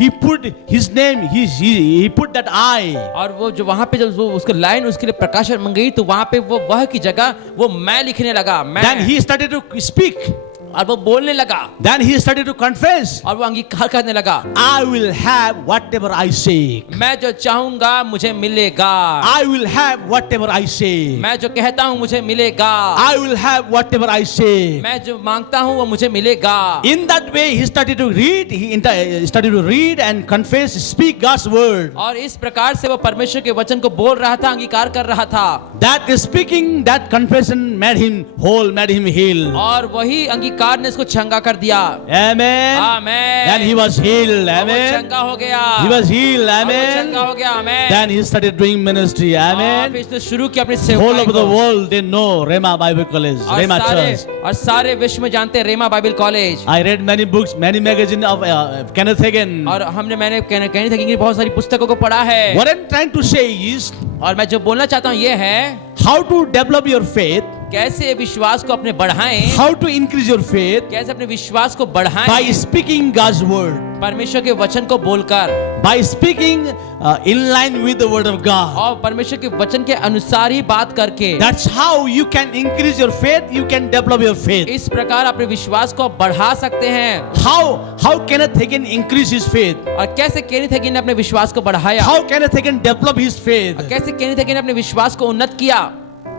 he put his name. He put that I. और वो जो वहां पे जब वो उसको line उसके लिए प्रकाशन बन गई, तो वहां पे वो वह की जगह वो मैं लिखने लगा। मैं। Then he started to speak. और वो बोलने लगा। Then he started to confess. और वो अंगीकार करने लगा, I will have whatever I say. मैं जो चाहूंगा मुझे मिलेगा। I will have whatever I say. मैं जो कहता हूँ मुझे मिलेगा। I will have whatever I say. मैं जो मांगता हूँ वो मुझे मिलेगा। In that way, he started to read. He started to read and confess, speak God's word. और इस प्रकार से वो परमेश्वर के वचन को बोल रहा था, अंगीकार कर रहा था। That speaking, that confession made him whole, made him heal. और वही अंगीकार ने इसको चंगा कर दिया। Amen. Amen. Then he was healed. और वो Amen. चंगा हो गया। He was healed. और वो Amen. चंगा हो गया। आमेन। Then he started doing ministry. और Amen. फिर इसने शुरू किया अपनी Whole सेवकाई over the को। world they know Rhema Bible College, Rhema Church. और सारे विश्व में जानते हैं Rhema Bible college. I read many books, many magazines of Kenneth Hagin. और मैंने केनेथ हेगिन की बहुत सारी पुस्तकों को पढ़ा है। What I'm trying to say is, और मैं जो बोलना चाहता हूँ ये है, how to develop your faith. कैसे विश्वास को अपने बढ़ाएं, How to increase your faith? कैसे अपने विश्वास को बढ़ाएं, By speaking God's word. परमेश्वर के वचन को बोलकर By speaking in line with the word of God. और परमेश्वर के वचन के अनुसार ही बात करके, That's how you can increase your faith. You can develop your faith. इस प्रकार अपने विश्वास को बढ़ा सकते हैं। How Kenneth Hagin increase his faith? और कैसे केनिथ हेगिन ने अपने विश्वास को बढ़ाया, How Kenneth Hagin develop his faith? और कैसे केनिथ हेगिन ने अपने विश्वास को उन्नत किया।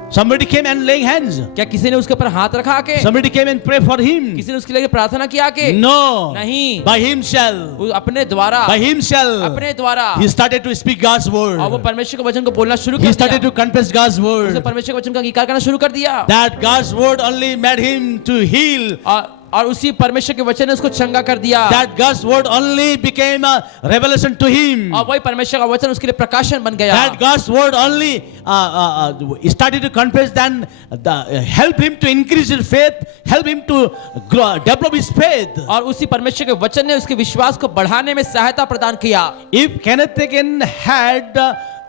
Somebody came and laying hands. क्या किसी ने उसके ऊपर हाथ रखा के, Somebody came and pray for him. किसी ने उसके लिए प्रार्थना किया के, No. नहीं, By himself. अपने द्वारा, By himself. अपने द्वारा He started to speak God's और वो word. परमेश्वर के वचन को बोलना शुरू He कर started दिया। to confess God's उसने word. परमेश्वर के वचन का अंगीकार करना शुरू कर दिया That God's word only made him to heal. और उसी परमेश्वर के वचन ने उसको चंगा कर दिया That God's word only became a revelation to him. और वही परमेश्वर का वचन उसके लिए प्रकाशन बन गया। That God's word only started to confess, then help him to increase his faith, help him to develop his faith. और उसी परमेश्वर के वचन ने उसके विश्वास को बढ़ाने में सहायता प्रदान किया। If Kenneth Hagin had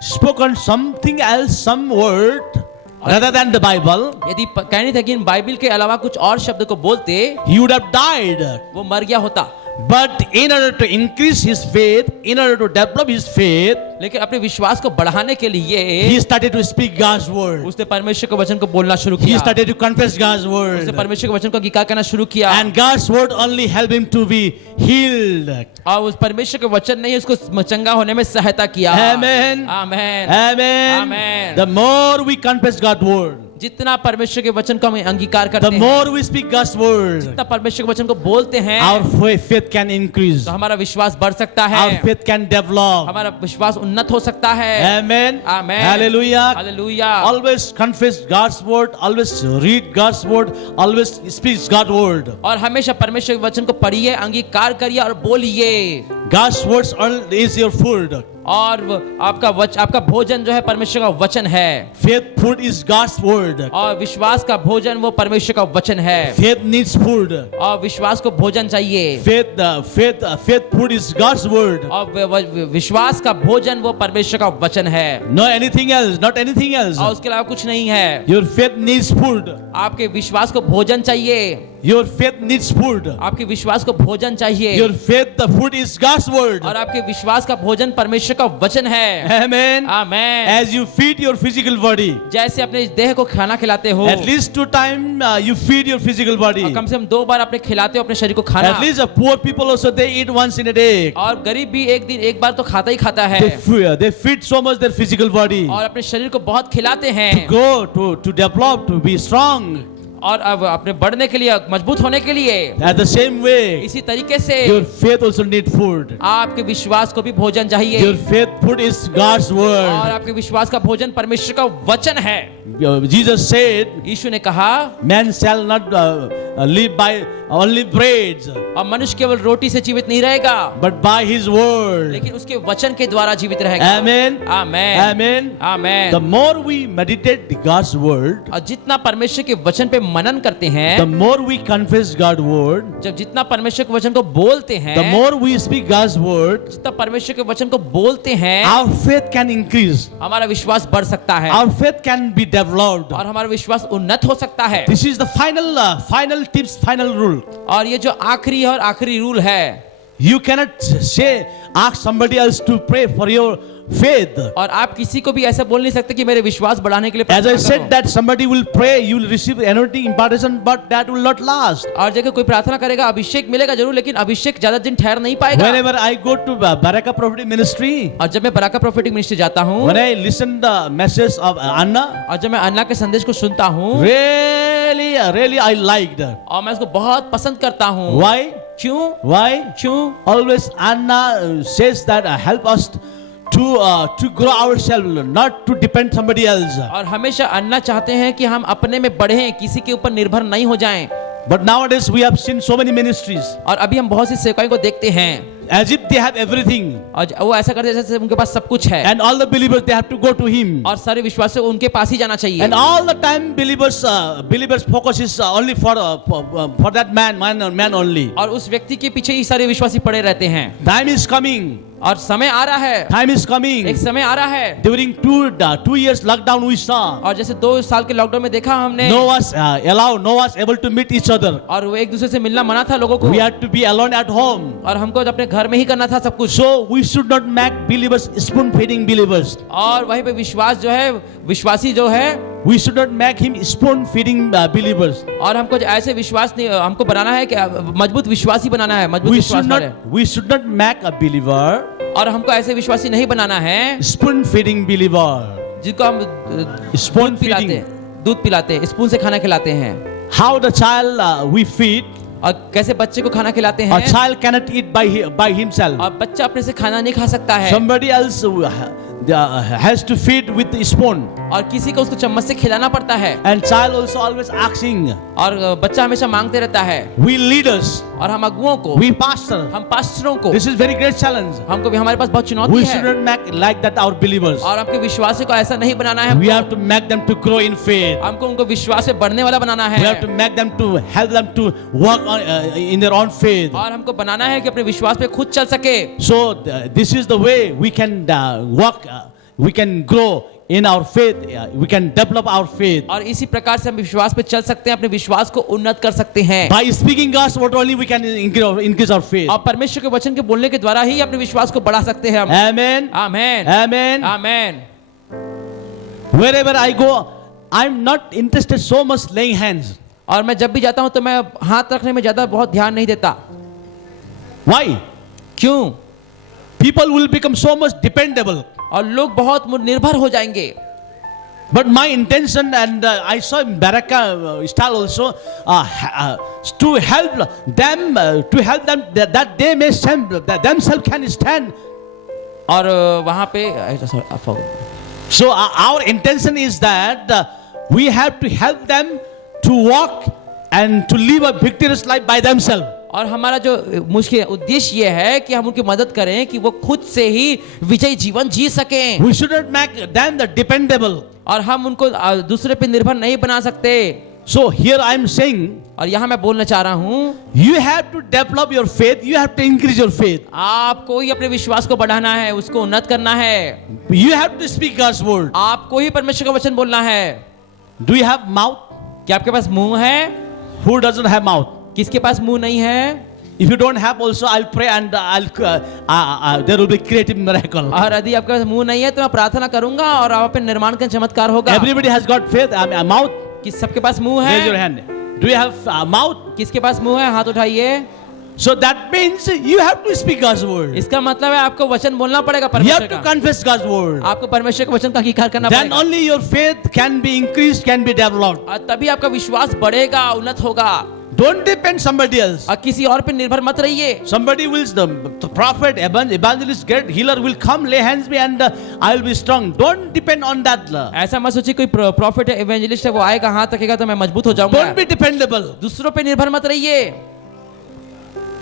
spoken something else, some word rather than the Bible, यदि केनिथ हेगिन बाइबल के अलावा कुछ और शब्द को बोलते, he would have died. वो मर गया होता। But in order to increase his faith, in order to develop his faith, लेकिन अपने विश्वास को बढ़ाने के लिए he started to speak God's word. उसने परमेश्वर के वचन को बोलना शुरू He किया, started to confess God's उसने word. परमेश्वर के वचन को अंगीकार करना शुरू किया And God's word only helped him to be healed. और उस परमेश्वर के वचन ने ही उसको चंगा होने में सहायता किया। Amen. Amen. Amen. Amen. The more we confess God's word, जितना परमेश्वर के वचन को हम अंगीकार the करते हैं, more we speak God's word, जितना परमेश्वर के वचन को बोलते हैं, our faith can increase. तो हमारा विश्वास बढ़ सकता Our है, faith can develop. हमारा विश्वास उन्नत हो सकता है। Amen. आमेन। Hallelujah. Hallelujah. Always confess God's word, always read God's word, always speak God's word. और हमेशा परमेश्वर के वचन को पढ़िए, अंगीकार करिए और बोलिए। God's words is your food. और आपका भोजन जो है परमेश्वर का वचन है। Faith food is God's word. और विश्वास का भोजन वो परमेश्वर का वचन है। Faith needs food. और विश्वास को भोजन चाहिए। Faith food is God's word. और विश्वास का भोजन वो परमेश्वर का वचन है। No anything else, not anything else. और उसके अलावा कुछ नहीं है। Your faith needs food. आपके विश्वास को भोजन चाहिए। Your faith needs food. आपके विश्वास को भोजन चाहिए। Your faith, the food is God's word. और आपके विश्वास का भोजन परमेश्वर का वचन है। Amen. Amen. As you feed your physical body, जैसे अपने देह को खाना खिलाते हो, at least 2 times you feed your physical body. और कम से कम 2 बार अपने खिलाते हो अपने शरीर को खाना। At least poor people also they eat once in a day. और गरीब भी एक बार तो खाता ही खाता है। They feed so much their physical body. और अपने शरीर को बहुत खिलाते हैं। Go to develop, to be strong. और अब अपने बढ़ने के लिए, मजबूत होने के लिए, At the same way, इसी तरीके से your faith also need food. आपके विश्वास को भी भोजन चाहिए। Your faith food is God's और word. आपके विश्वास का भोजन परमेश्वर का वचन है। Jesus said, यीशु ने कहा, man shall not live by only bread, और मनुष्य केवल रोटी से जीवित नहीं रहेगा, but by his word. लेकिन उसके वचन के द्वारा जीवित रहेगा। Amen. Amen. Amen. Amen. The more we meditate God's word, और जितना परमेश्वर के वचन पे मनन करते the हैं, more we confess God's word, जब जितना परमेश्वर के वचन को बोलते हैं, the more we speak God's word, जितना परमेश्वर के वचन को बोलते हैं, our faith can increase. हमारा विश्वास बढ़ सकता है Our faith can be developed. और हमारा विश्वास उन्नत हो सकता है। This is the final tips, final rule. और ये जो आखिरी है और आखिरी रूल है, You cannot say, ask somebody else to pray for your faith. और आप किसी को भी ऐसा बोल नहीं सकते कि मेरे विश्वास बढ़ाने के लिए As I प्रार्थना said करो। that somebody will pray, you will receive anointing, impartation, but that will not last. और जगह कोई प्रार्थना करेगा, अभिषेक मिलेगा जरूर, लेकिन अभिषेक ज्यादा दिन ठहर नहीं पाएगा। Whenever I go to Baraka Prophetic Ministry, और जब मैं बराका प्रोफेटिक मिनिस्ट्री जाता हूँ, when I listen the message of Anna, और जब मैं अन्ना के संदेश को सुनता हूँ, really I liked. और मैं उसको बहुत पसंद करता हूँ। Why? क्यों? Why? क्यों? Always Anna says that help us to grow ourselves, not to depend somebody else. और हमेशा अन्ना चाहते हैं कि हम अपने में बढ़ें, किसी के ऊपर निर्भर नहीं हो जाएं। But nowadays we have seen so many ministries और अभी हम बहुत सी सेवकाई को देखते हैं, as if they have everything, और वो ऐसा करते हैं जैसे उनके पास सब कुछ है, and all the believers they have to go to him, और सारे विश्वासी को उनके पास ही जाना चाहिए। and all the time believers focus is only for that man only. और उस व्यक्ति के पीछे ही सारे विश्वासी पड़े रहते हैं। Time is coming, और समय आ रहा है, Time is coming. एक समय आ रहा है। During 2 years lockdown we saw. और जैसे 2 साल के लॉकडाउन में देखा हमने, No was allowed, no was able to meet each other. और वो एक दूसरे से मिलना मना था लोगों को, We had to be alone at home. और हमको अपने घर में ही करना था सब कुछ। So we should not make believers spoon feeding believers. और वहीं पे विश्वास जो है, विश्वासी जो है, We should not make him spoon feeding believers. और हमको ऐसे विश्वास नहीं, हमको बनाना है कि मजबूत विश्वासी बनाना है, मजबूत विश्वास वाले। We should not make a believer और हमको ऐसे विश्वासी नहीं बनाना है spoon feeding believer. जिनको हम Spoon दूध पिलाते feeding. हैं, दूध पिलाते हैं, स्पून से खाना खिलाते हैं। How the child we feed, और कैसे बच्चे को खाना खिलाते a हैं, child cannot eat by himself. और बच्चा अपने से खाना नहीं खा सकता है, Somebody else has to feed with the spoon. और किसी को उसको चम्मच से खिलाना पड़ता है। And child also always asking, और बच्चा हमेशा मांगते रहता है। we leaders, और हम अगुओं को, we pastor, हम पास्टरों को, this is very great challenge. हमको भी हमारे पास बहुत चुनौती We है, should not make like that our believers. और आपके विश्वासी को ऐसा नहीं बनाना है। We have to make them to grow in faith. हमको उनको विश्वास में बढ़ने वाला बनाना We have है, to make them to help them to work on, in their own faith. और हमको बनाना है कि अपने विश्वास पे खुद चल सके। So this is the way we can work, we can grow in our faith, we can develop our faith. और इसी प्रकार से हम विश्वास पे चल सकते हैं, अपने विश्वास को उन्नत कर सकते हैं। By speaking God's word only we can increase our faith. और परमेश्वर के वचन के बोलने के द्वारा ही अपने विश्वास को बढ़ा सकते हैं हम। Amen. Amen, Amen. Amen. Wherever I go, I'm not interested so much laying hands. और मैं जब भी जाता हूं तो मैं हाथ रखने में ज्यादा बहुत ध्यान नहीं देता। Why? क्यों? People will become so much dependable. और लोग बहुत निर्भर हो जाएंगे। But my intention, and I saw in Baraka style also, to help them, that they may stand, that themselves can stand. और वहां पे So our intention is that we have to help them to walk and to live a victorious life by themselves. और हमारा जो मुख्य उद्देश्य ये है कि हम उनकी मदद करें कि वो खुद से ही विजयी जीवन जी सकें। We should not make them the dependable. और हम उनको दूसरे पे निर्भर नहीं बना सकते। So here I am saying, और यहाँ मैं बोलना चाह रहा हूँ, you have to develop your faith, you have to increase your faith. आपको ही अपने विश्वास को बढ़ाना है, उसको उन्नत करना है। You have to speak God's word. आपको ही परमेश्वर का वचन बोलना है। Do you have mouth? क्या आपके पास मुंह है? Who doesn't have mouth? किसके पास मुंह नहीं है? If you don't have also, I'll pray and there will be creative miracle. और यदि आपके पास मुंह नहीं है तो मैं प्रार्थना करूंगा और आप पे निर्माण का चमत्कार होगा। Everybody has got faith, a mouth. कि सबके पास मुंह Raise your है? hand. Do you have a mouth? किसके पास मुंह है? हाथ उठाइए। So that means you have to speak God's word. इसका मतलब है आपको वचन बोलना पड़ेगा You परमेश्वर have to का। confess God's word. आपको परमेश्वर के वचन का अंगीकार करना Then पड़ेगा। only your faith can be increased, can be developed. और तभी आपका विश्वास बढ़ेगा, उन्नत होगा। Don't depend somebody else. और किसी और पे निर्भर मत रहिए। Somebody will, the prophet, evangelist, great healer will come, lay hands me and I will be strong. Don't depend on that. ऐसा मत सोचिए कोई प्रॉफिट है, इवेंजलिस्ट है, वो आएगा हाथ रखेगा तो मैं मजबूत हो जाऊंगा। Don't be dependable. दूसरों पे निर्भर मत रहिए।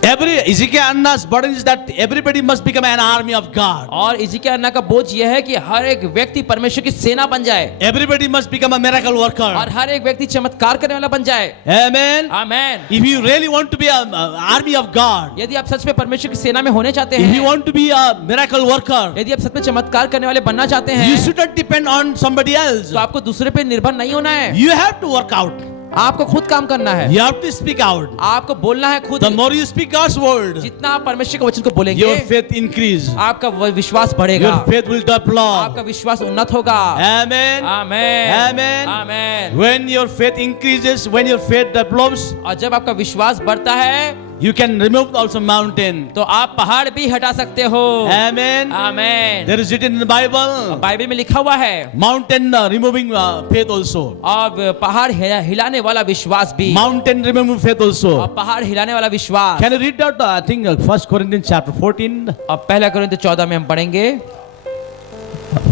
Ezekiel Anna's burden is that everybody must become an army of God. और इज़िकिय्याह अन्ना का बोझ यह है कि हर एक व्यक्ति परमेश्वर की सेना बन जाए। Everybody must become a miracle worker. और हर एक व्यक्ति चमत्कार करने वाला बन जाए। Amen. Amen. If you really want to be an army of God, यदि आप सच में परमेश्वर की सेना में होने चाहते if you हैं, want to be a miracle worker, यदि आप सच में चमत्कार करने वाले बनना चाहते you हैं, should not depend on somebody else. तो आपको दूसरे पे निर्भर नहीं होना है। You have to work out. आपको खुद काम करना है। You have to speak out. आपको बोलना है खुद। The more you speak God's word, जितना आप परमेश्वर के वचन को बोलेंगे, your faith increase. आपका विश्वास बढ़ेगा, Your faith will develop. आपका विश्वास उन्नत होगा। Amen. Amen, Amen. Amen. When your faith increases, when your faith develops, और जब आपका विश्वास बढ़ता है, you can remove also mountain. तो आप पहाड़ भी हटा सकते हो। Amen. Amen. There is written in the Bible, Bible में लिखा हुआ है, mountain removing faith also. और पहाड़ हिलाने वाला विश्वास भी। Mountain removing faith और also. पहाड़ हिलाने वाला विश्वास। Can you read that? I think 1 Corinthians chapter 14. अब 1 कोरिन्थियों 14 में हम पढ़ेंगे।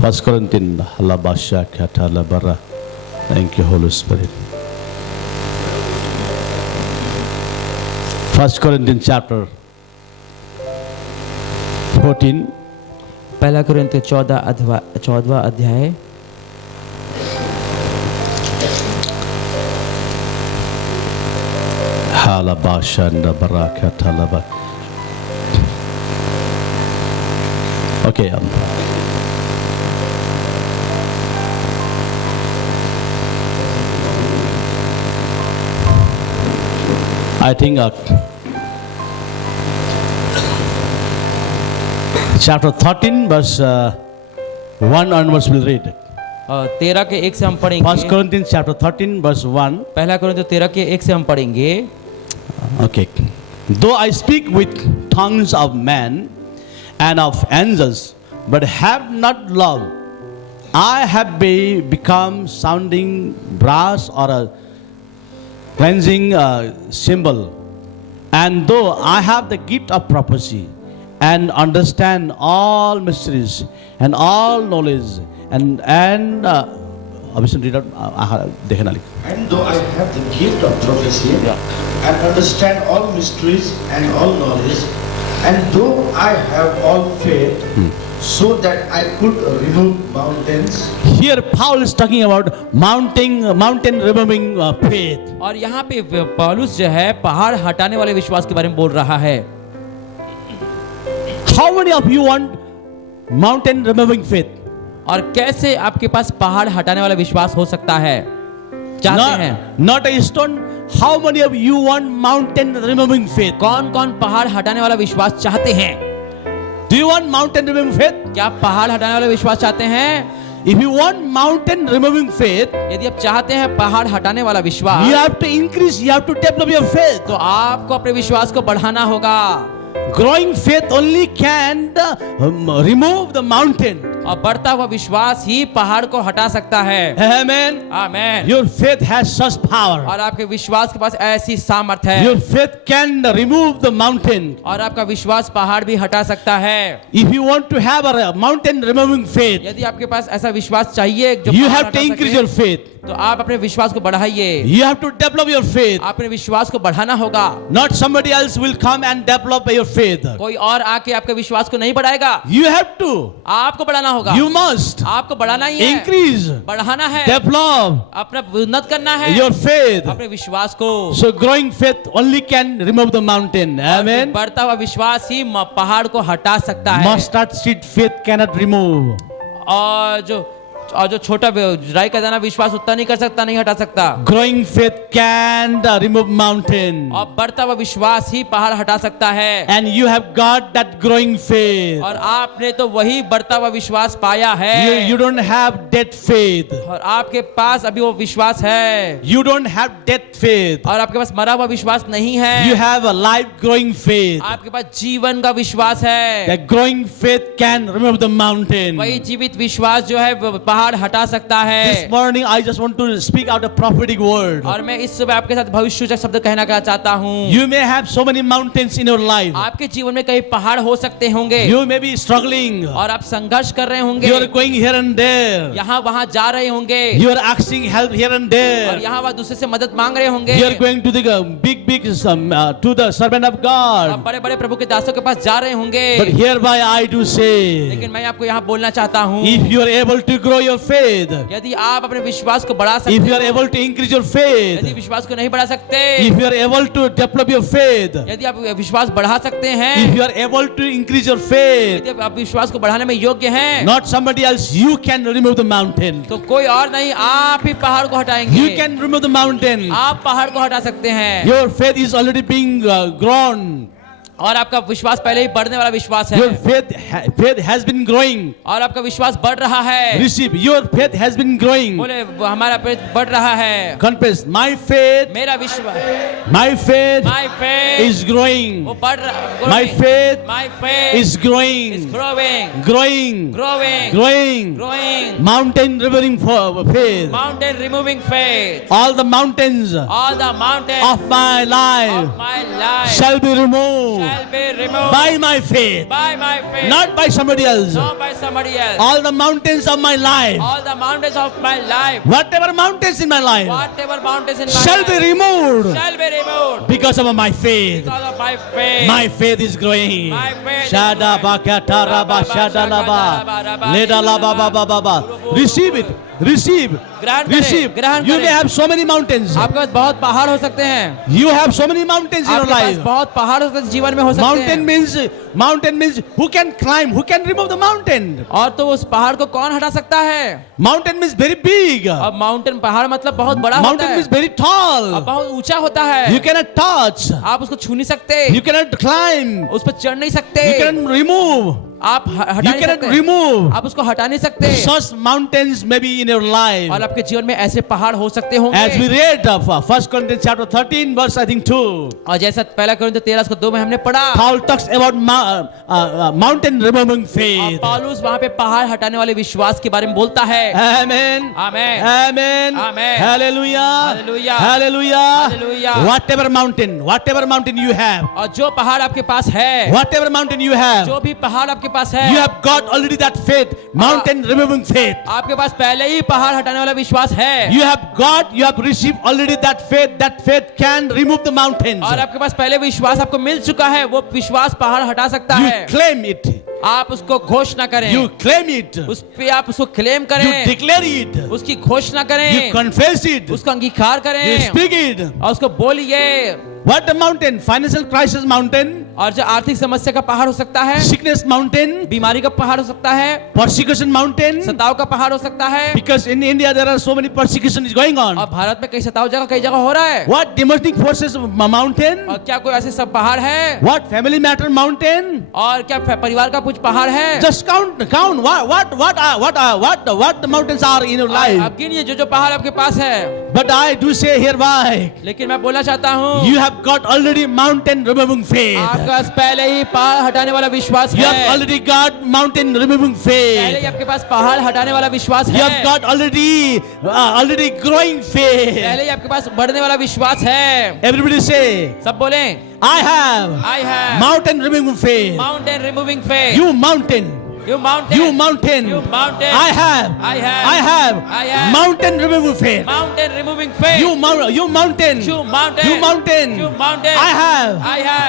1 Corinthians. Thank you, Holy Spirit. 1 Corinthians chapter 14. 1 कोरिन्थियों 14वां अध्याय। Okay. I think chapter 13 verse 1 onwards we'll read. 13 के 1 से हम पढ़ेंगे। 1 Corinthians chapter 13 verse 1. पहला कोरिन्थियों 13 के 1 से हम पढ़ेंगे। Okay. Though I speak with tongues of men and of angels, but have not love, I have become sounding brass or a cleansing cymbal. And though I have the gift of prophecy and understand all mysteries and all knowledge and obviously read out देखना लिख. And though I have the gift of prophecy and understand all mysteries and all knowledge, and though I have all faith, so that I could remove mountains. Here Paul is talking about mountain removing faith. और यहाँ पे पौलुस जो है पहाड़ हटाने वाले विश्वास के बारे में बोल रहा है। How many of you want mountain removing faith? और कैसे आपके पास पहाड़ हटाने वाला विश्वास हो सकता है? चाहते हैं? Not a stone. How many of you want mountain removing faith? कौन-कौन पहाड़ हटाने वाला विश्वास चाहते हैं? Do you want mountain removing faith? क्या आप पहाड़ हटाने वाला विश्वास चाहते हैं? If you want mountain removing faith, यदि आप चाहते हैं पहाड़ हटाने वाला विश्वास, you have to increase, you have to develop your faith. तो आपको अपने विश्वास को बढ़ाना होगा। Growing faith only can remove the mountain. और बढ़ता हुआ विश्वास ही पहाड़ को हटा सकता है। Amen. Amen. Your faith has such power. और आपके विश्वास के पास ऐसी सामर्थ है। Your faith can remove the mountain. और आपका विश्वास पहाड़ भी हटा सकता है। If you want to have a mountain removing faith, यदि आपके पास ऐसा विश्वास चाहिए जो you पहाड़ have to हटा increase सके, your faith. तो आप अपने विश्वास को बढ़ाइए। You have to develop your faith. अपने विश्वास को बढ़ाना होगा। Not somebody else will come and develop your faith. कोई और आके आपके विश्वास को नहीं बढ़ाएगा। You have to. आपको बढ़ाना होगा। You must आपको बढ़ाना ही है। increase, बढ़ाना है। develop अपना उन्नत करना है। your faith. अपने विश्वास को। So growing faith only can remove the mountain. Amen. बढ़ता हुआ विश्वास ही पहाड़ को हटा सकता है। Mustard seed faith cannot remove. और जो छोटा राई का दाना विश्वास उतना नहीं कर सकता, नहीं हटा सकता। Growing faith can remove mountain. और बढ़ता हुआ विश्वास ही पहाड़ हटा सकता है। And you have got that growing faith. और आपने तो वही बढ़ता हुआ विश्वास पाया है। You don't have dead faith. और आपके पास अभी वो विश्वास है। You don't have dead faith. और आपके पास मरा हुआ विश्वास नहीं है। You have a life growing faith. आपके पास जीवन का विश्वास है। That growing faith can remove the mountain. वही जीवित विश्वास जो है वो पहाड़ हटा सकता है। This morning I just want to speak out a prophetic word. और मैं इस सुबह आपके साथ भविष्यसूचक शब्द कहना चाहता हूँ। You may have so many mountains in your life. आपके जीवन में कई पहाड़ हो सकते होंगे। You may be struggling. और आप संघर्ष कर रहे होंगे। You are going here and there. यहाँ वहाँ जा रहे होंगे। You are asking help here and और there. यहाँ वहाँ दूसरे से मदद मांग रहे होंगे। You are going to the big to the servant of आप God. बड़े बड़े प्रभु के दासों के पास जा रहे होंगे। But hereby I do say, लेकिन मैं आपको यहाँ बोलना चाहता हूँ, if you are able to grow your faith, यदि आप अपने विश्वास को बढ़ा सकते if you are हो, able to increase your faith, यदि विश्वास को नहीं बढ़ा सकते, if you are able to develop your faith, यदि आप विश्वास बढ़ा सकते हैं, if you are able to increase your faith, यदि आप विश्वास को बढ़ाने में योग्य हैं, not somebody else, you can remove the mountain. तो कोई और नहीं, आप ही पहाड़ को हटाएंगे। You can remove the mountain. आप पहाड़ को हटा सकते हैं। Your faith is already being grown. और आपका विश्वास पहले ही बढ़ने वाला विश्वास है। Your faith has been growing. और आपका विश्वास बढ़ रहा है। Receive. Your faith has been growing. बोले हमारा faith बढ़ रहा है। Confess. My faith. मेरा विश्वास My faith My faith is growing. वो बढ़ रहा। My faith My faith is growing. is growing. Growing. Growing. Growing. Growing. Mountain removing faith. Mountain removing faith. All the mountains All the mountains of my life of my life shall be removed shall be removed by my faith, by my faith, not by somebody else. not by somebody else. All the mountains of my life, All the mountains of my life, whatever mountains in my life, whatever mountains in my shall life be removed shall be removed Lord. Because of my faith. Because of my faith. My faith is growing. My faith is Shada growing. bakata raba shada laba. Leda laba baba baba. Receive it. Receive. ग्रहण करें, Receive. ग्रहण You करें। may have so many mountains. आपके पास बहुत पहाड़ हो सकते हैं। You have so many mountains in your आपके पास life. बहुत पहाड़ हो सकते हैं, जीवन में हो सकते हैं। Mountain means who can climb, who can remove the mountain. और तो उस पहाड़ को कौन हटा सकता है? Mountain means very big. और माउंटेन पहाड़ मतलब बहुत बड़ा होता Mountain है means very और tall. बहुत ऊंचा होता है। You cannot touch. आप उसको छू नहीं सकते, You cannot climb. उस पर चढ़ नहीं सकते, You cannot remove. आप हटा You नहीं cannot सकते, remove. आप उसको हटा नहीं सकते। Such mountains may be in your life. और आपके जीवन में ऐसे पहाड़ हो सकते As we होंगे। read of 1 Corinthians chapter 13 verse I think 2. और जैसा पहला कोरिन्थियों 13:2 में हमने पढ़ा, Paul talks about mountain removing और faith. पौलुस वहाँ पे पहाड़ हटाने वाले विश्वास के बारे में बोलता है। Amen. Amen, Amen. Amen. Hallelujah. Hallelujah. Hallelujah. Hallelujah. Whatever mountain you have, और जो पहाड़ आपके पास है, whatever mountain you have, जो भी पहाड़ आपके पास है, you have got already that faith, mountain removing faith. आपके पास पहले ही पहाड़ हटाने वाला विश्वास है। You have received already that faith can remove the mountains. और आपके पास पहले विश्वास आपको मिल चुका है, वो विश्वास पहाड़ हटा सकता You है। claim it. आप उसको घोषणा करें, You claim it. उस पे आप उसको क्लेम You करें, declare it. उसकी घोषणा You करें, confess it. उसको अंगीकार You करें speak it. और उसको बोलिए। What the mountain? Financial crisis mountain, और जो आर्थिक समस्या का पहाड़ हो सकता है, sickness mountain, बीमारी का पहाड़ हो सकता है, persecution mountain. सताव का पहाड़ हो सकता है। Because in India there are so many persecution is going और on. भारत में कई सताव कई जगह हो रहा है। What demonic forces mountain? और क्या कोई ऐसे सब पहाड़ है? What family matter mountain? और क्या परिवार का कुछ पहाड़ है? Just count what the mountains are in your life. आप गिनिए जो पहाड़ आपके पास है। But I do say hereby, लेकिन मैं बोलना चाहता हूँ, you have got already mountain removing faith. आपके पास पहले ही पहाड़ हटाने वाला विश्वास You है। have already got mountain removing पहले ही faith. आपके पास पहाड़ हटाने वाला विश्वास You have है। got already growing faith. पहले ही आपके पास बढ़ने वाला विश्वास है। Everybody say, सब बोले, I have I have mountain removing faith. mountain removing faith. You mountain. You mountain. You mountain. You mountain. I have I have mountain removing faith. mountain removing faith. You mountain. You mountain. You mountain. You mountain. I have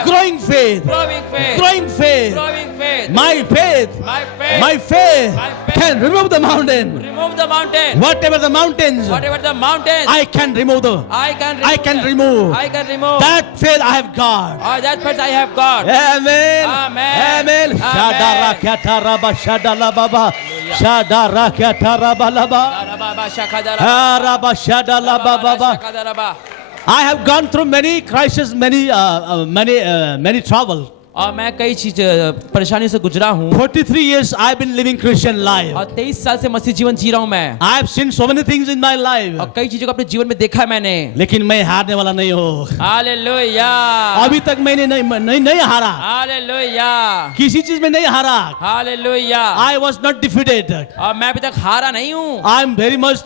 growing faith. growing faith. Growing faith. Growing faith. My faith. My faith. My faith My faith. can remove the mountain. Remove the mountain. Whatever the mountains, Whatever the mountain. I can remove the. I can I can them. remove. I can remove. That faith I have got. Or that faith I have got. Amen. Amen. Amen. Amen. Shadara kataraba shadala baba. Shadara kataraba laba. Haraba shadala baba. I have gone through many crises, many trouble. और मैं कई चीज परेशानी से गुजरा हूँ 43 years I've been living Christian life. और 23 साल से मसीह जीवन जी रहा हूँ मैं। I have seen so many things in my life. और कई चीजों को अपने जीवन में देखा है मैंने। लेकिन मैं हारने वाला नहीं हूँ. हालेलुया। अभी तक मैंने नहीं हारा. हालेलुया। किसी चीज में नहीं हारा. Hallelujah. I was not defeated. और मैं अभी तक हारा नहीं हूँ। I'm very much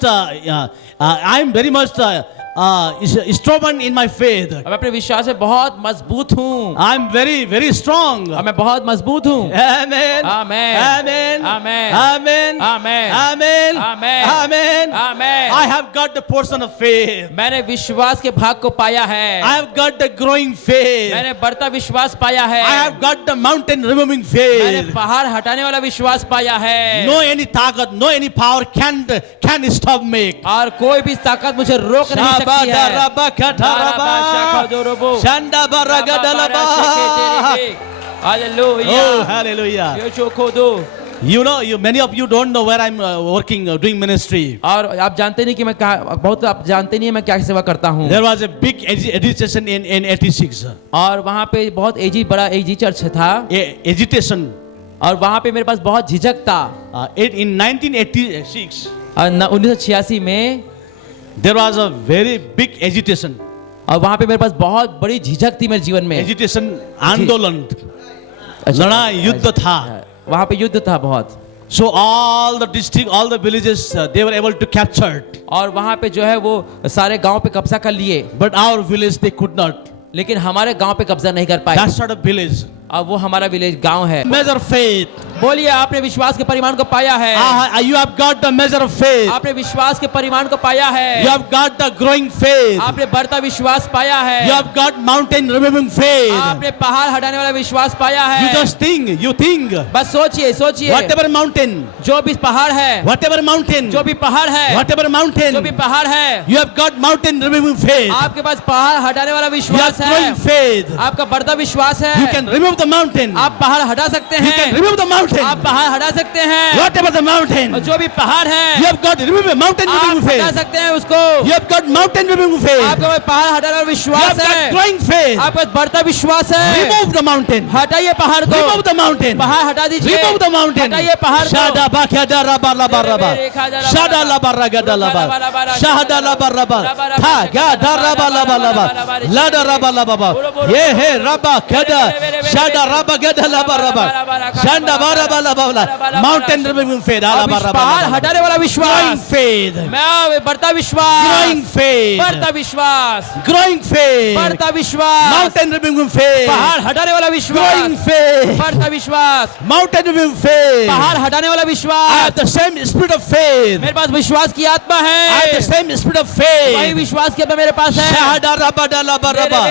stubborn in my faith. मैं अपने विश्वास में बहुत मजबूत हूँ। I'm very strong. और मैं बहुत मजबूत हूँ। Amen. Amen. Amen. Amen. Amen. Amen. Amen. Amen. Amen. Amen. I have got the portion of faith. मैंने विश्वास के भाग को पाया है। I have got the growing faith. मैंने बढ़ता विश्वास पाया है। I have got the mountain removing मैंने faith. पहाड़ हटाने वाला विश्वास पाया है। No any ताकत, no any power can stop me. और कोई भी ताकत मुझे रोक नहीं सकती है। Shanda baragadalaba. Hallelujah. Oh, hallelujah. Many of you don't know where I'm working, doing ministry. और आप जानते नहीं कि मैं बहुत आप जानते नहीं मैं क्या सेवा करता हूँ। There was a big agitation in 86. और वहाँ पे बहुत बड़ा एजी चर्च था। Agitation. और वहाँ पे मेरे पास बहुत झिझक था। In 1986. 1986 में There was a very big agitation. और वहाँ पे मेरे पास बहुत बड़ी झिझक थी मेरे जीवन में। Agitation, आंदोलन, लड़ाई, युद्ध था। वहाँ पे युद्ध था बहुत। So all the district, all the villages, they were able to capture it. और वहाँ पे जो है वो सारे गांव पे कब्जा कर लिए। But our village they could not. लेकिन हमारे गांव पे कब्जा नहीं कर पाए। That's not a village. अब वो हमारा विलेज गांव है। Measure faith. बोलिए आपने विश्वास के परिमाण को पाया है। You have got the measure of faith. आपने विश्वास के परिमाण को पाया है। You have got the growing faith. आपने बढ़ता विश्वास पाया है। You have got mountain removing faith. आपने पहाड़ हटाने वाला विश्वास पाया है। You just think, you think. बस सोचिए सोचिए, Whatever mountain, जो भी पहाड़ है, whatever mountain, जो भी पहाड़ है, whatever जो भी mountain, पहाड़ है, you have got mountain removing faith. आपके पास पहाड़ हटाने वाला You have विश्वास है। growing faith. आपका बढ़ता विश्वास You है। can remove the mountain. आप पहाड़ हटा सकते You can हैं। remove the mountain. आप पहाड़ हटा सकते हैं। Whatever the mountain, और जो भी पहाड़ है, you have got remove mountain आप removing हटा faith. सकते हैं उसको। You have got mountain removing faith. आपके पास पहाड़ हटाने वाला You have विश्वास got है। growing faith. आपके पास बढ़ता विश्वास है। Remove the mountain. हटाइए पहाड़ को। Remove the mountain. पहाड़ हटा दीजिए। Remove the mountain. हटाइए पहाड़ को। Shada bakada raba laba raba. Shada laba ragada laba. Shahada laba raba. Tha gada raba laba laba. Lada raba laba laba. Ye he raba kada. Shada raba gada laba raba. Shanda baraba laba laba. Mountain removing faith. अब Alaba इस raba पहाड़ laba. हटाने वाला Growing विश्वास, faith. मैं बढ़ता विश्वास, Growing faith. बढ़ता विश्वास, Growing faith. बढ़ता विश्वास, Mountain removing faith. पहाड़ हटाने वाला Growing विश्वास, faith. बढ़ता विश्वास, Mountain removing faith. पहाड़ हटाने वाला I विश्वास। have the same spirit of faith. मेरे पास विश्वास की आत्मा I have the है। same spirit of वही faith. विश्वास की आत्मा मेरे पास है। Shahada rabada laba raba.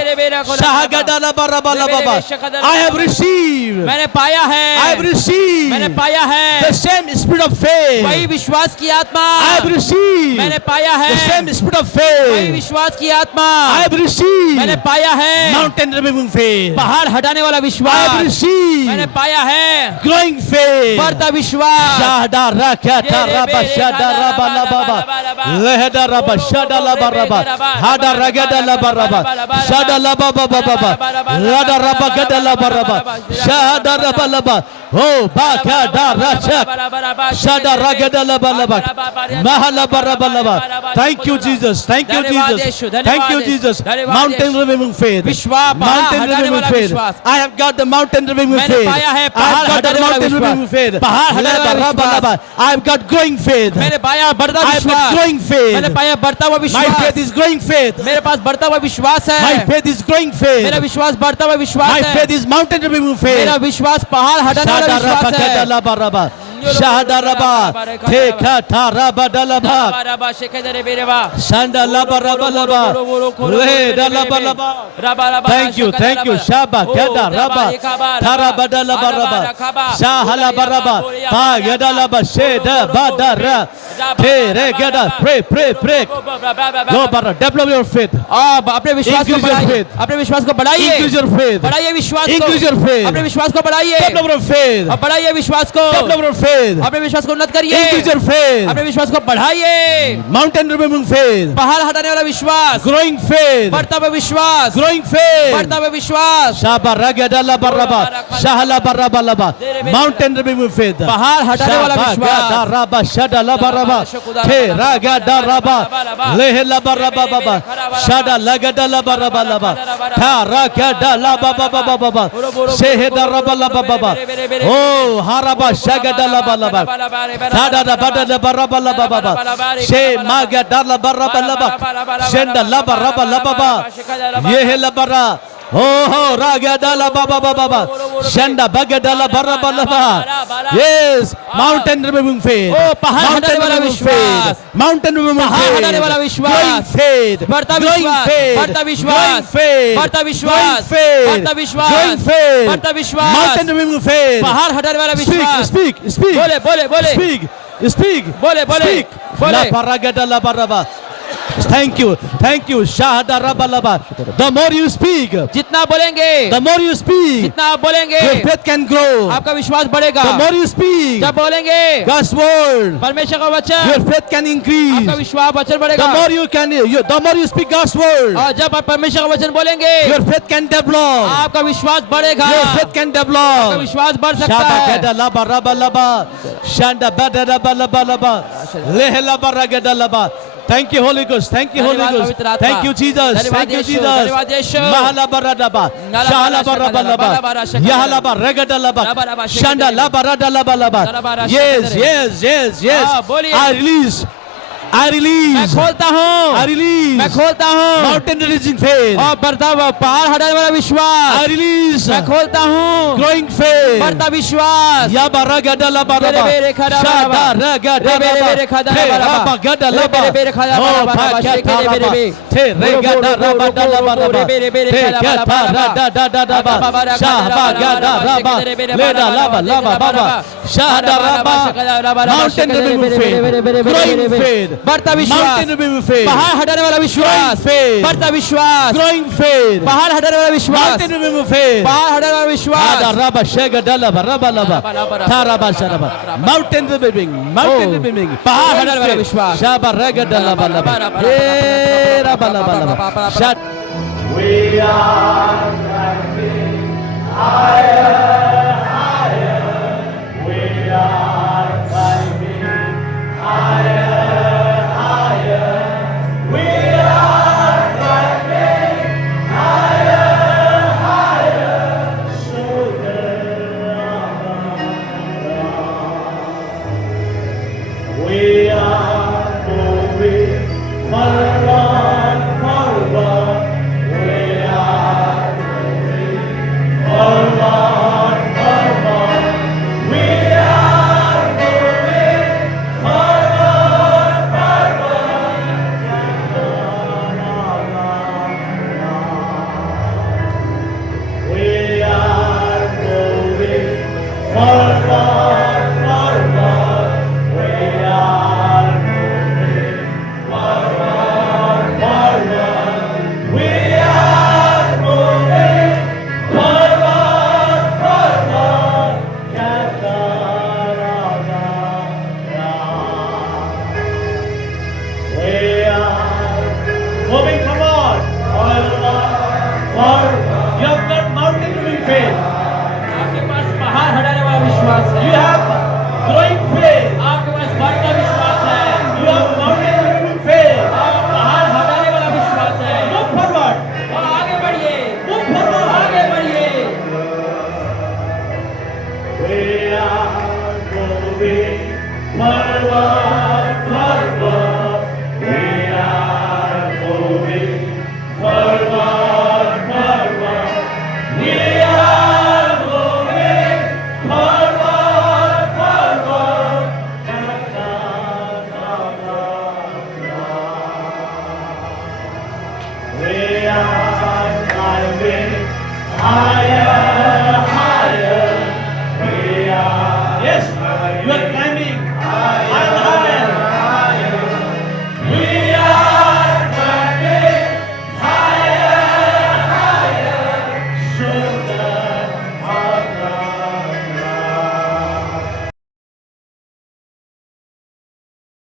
Shahagada laba raba laba. I have received. मैंने पाया है। I have received मैंने पाया है। the same spirit of वही faith. विश्वास की आत्मा। I have received मैंने पाया है। the same spirit of वही faith. विश्वास की आत्मा। I have मैंने received पाया है। mountain removing faith. पहाड़ हटाने वाला I have विश्वास। मैंने received पाया है। growing faith. बढ़ता विश्वास। Shada rakata raba shada raba laba. Lehada raba shada laba raba. Hada ragada laba raba. Shada laba baba baba. Lada raba gada laba raba. Shada raba laba. Oh baka da rachak. Shada ragada laba laba. Mahala baraba laba. Thank you Jesus. Thank you Jesus. Thank you Jesus. Mountain removing faith. विश्वास, पहाड़ Mountain हटाने removing वाला faith. विश्वास। I have got the mountain removing मैंने faith. पाया है I पहाड़ have got the हटाने वाला mountain विश्वास। removing faith. पहाड़ हटाने Laba वाला raba विश्वास। laba. I have got growing faith. मैंने पाया बढ़ता I have got विश्वास। growing faith. मैंने पाया बढ़ता हुआ My विश्वास। faith is growing faith. मेरे पास बढ़ता हुआ विश्वास My है। faith is growing मेरा faith. विश्वास बढ़ता हुआ विश्वास My है। faith is mountain removing faith. मेरा विश्वास पहाड़ हटाने वाला Shada raba विश्वास gada है। laba raba. Shahada raba. Theka tha raba dalaba. Shanda laba raba laba. Leda laba laba. Thank you, thank you. Shaba gada raba. Thara bada laba raba. Shahala baraba. Pa gada laba. Sheda bada ra. Tere gada. Pray. Go bara. Develop your faith. अब अपने विश्वास को Increase your बढ़ाइए। faith. अपने विश्वास को बढ़ाइए। Increase your faith. बढ़ाइए विश्वास को। Increase your faith. अपने विश्वास को बढ़ाइए। Develop your faith. अब बढ़ाइए विश्वास को। Develop your faith. अपने विश्वास को उन्नत करिए। Increase your faith. अपने विश्वास को बढ़ाइए। Mountain removing faith. पहाड़ हटाने वाला विश्वास। Growing faith. बढ़ता हुआ विश्वास। Growing faith. बढ़ता हुआ विश्वास। Shaba ragada laba raba. Shahala baraba laba. Mountain removing faith. पहाड़ हटाने वाला Shaba विश्वास। gada raba shada laba raba. Te ragada raba. Lehe laba raba baba. Shada lagada laba raba laba. Ta ragada laba baba baba. Sheheda raba laba baba. Oh haraba shagada laba laba. Tada da bada laba raba laba baba. She magada laba raba laba. Shenda laba raba laba baba. Yehe laba ra. Oh, ragadala baba baba. Shanda bagadala baraba laba. Yes, mountain removing faith. Oh, पहाड़ Mountain हटाने वाला removing विश्वास। faith. Mountain removing पहाड़ हटाने faith. वाला विश्वास। Growing faith. बढ़ता Growing विश्वास। faith. बढ़ता विश्वास। Growing faith. बढ़ता Growing विश्वास। faith. बढ़ता विश्वास। Growing faith. बढ़ता विश्वास। Mountain removing faith. पहाड़ हटाने वाला विश्वास। Speak. बोले बोले बोले। Speak. बोले बोले। Speak. बोले। La paragadala baraba. Thank you. Shahada raba laba. The more you speak, जितना बोलेंगे, the more you speak, जितना आप बोलेंगे, your faith can grow. आपका विश्वास बढ़ेगा। The more you speak, जब बोलेंगे God's word, परमेश्वर का वचन, your faith can increase. आपका विश्वास वचन बढ़ेगा। The more you speak God's word, और जब आप परमेश्वर का वचन बोलेंगे, your faith can develop. आपका विश्वास बढ़ेगा। Your faith can आपका develop. विश्वास बढ़ सकता Shaba है। gada laba raba laba. Shanda bada raba laba laba. Lehe laba ragada laba. Thank you, Holy Ghost. Thank you, Holy धन्यवाद Ghost. पवित्र आत्मा। Thank you, Jesus. धन्यवाद Thank you, यीशु। Jesus. धन्यवाद यीशु। Mahala baradaba. Shahala baraba. Yahala baragada laba. Shanda laba rada laba laba. Yes. हाँ, बोलिए। I release I मैं release. खोलता हूँ, I release. मैं खोलता हूँ। Mountain reaching faith. और बढ़ता हुआ पहाड़ हटाने वाला विश्वास I release. मैं खोलता हूँ। Growing faith. बढ़ता विश्वास Ya baragada la baraba. Bere bere khada Shada baraba. ragada Bere bere raba. khada Te baraba. rabagada Bere laba. bere khada Oh, baraba. pakata Shekere bere raba. bere. Te regada rabada la baraba. Bere bere Te khada kata baraba. rada da da da ba. Shahabagada raba. Leda laba laba baba. Shada raba. Mountain removing faith. Growing faith. बढ़ता विश्वास Mountain removing faith. पहाड़ हटाने वाला विश्वास Growing faith. बढ़ता विश्वास Growing faith. पहाड़ हटाने वाला विश्वास Mountain removing faith. पहाड़ हटाने वाला Ada विश्वास raba shega dalaba raba laba taraba sharaba mountain removing पहाड़ हटाने वाला विश्वास shaba rega dalaba laba eh raba laba laba shat We are climbing higher, higher. We are climbing higher, higher. We are climbing higher, higher. We are going forward, forward. We are going forward, forward. We are going forward, forward. We are going forward, forward. We are moving forward, forward. We are moving forward, forward. We are moving forward, forward. You have got mountain moving faith. आपके पास पहाड़ हटाने वाला विश्वास है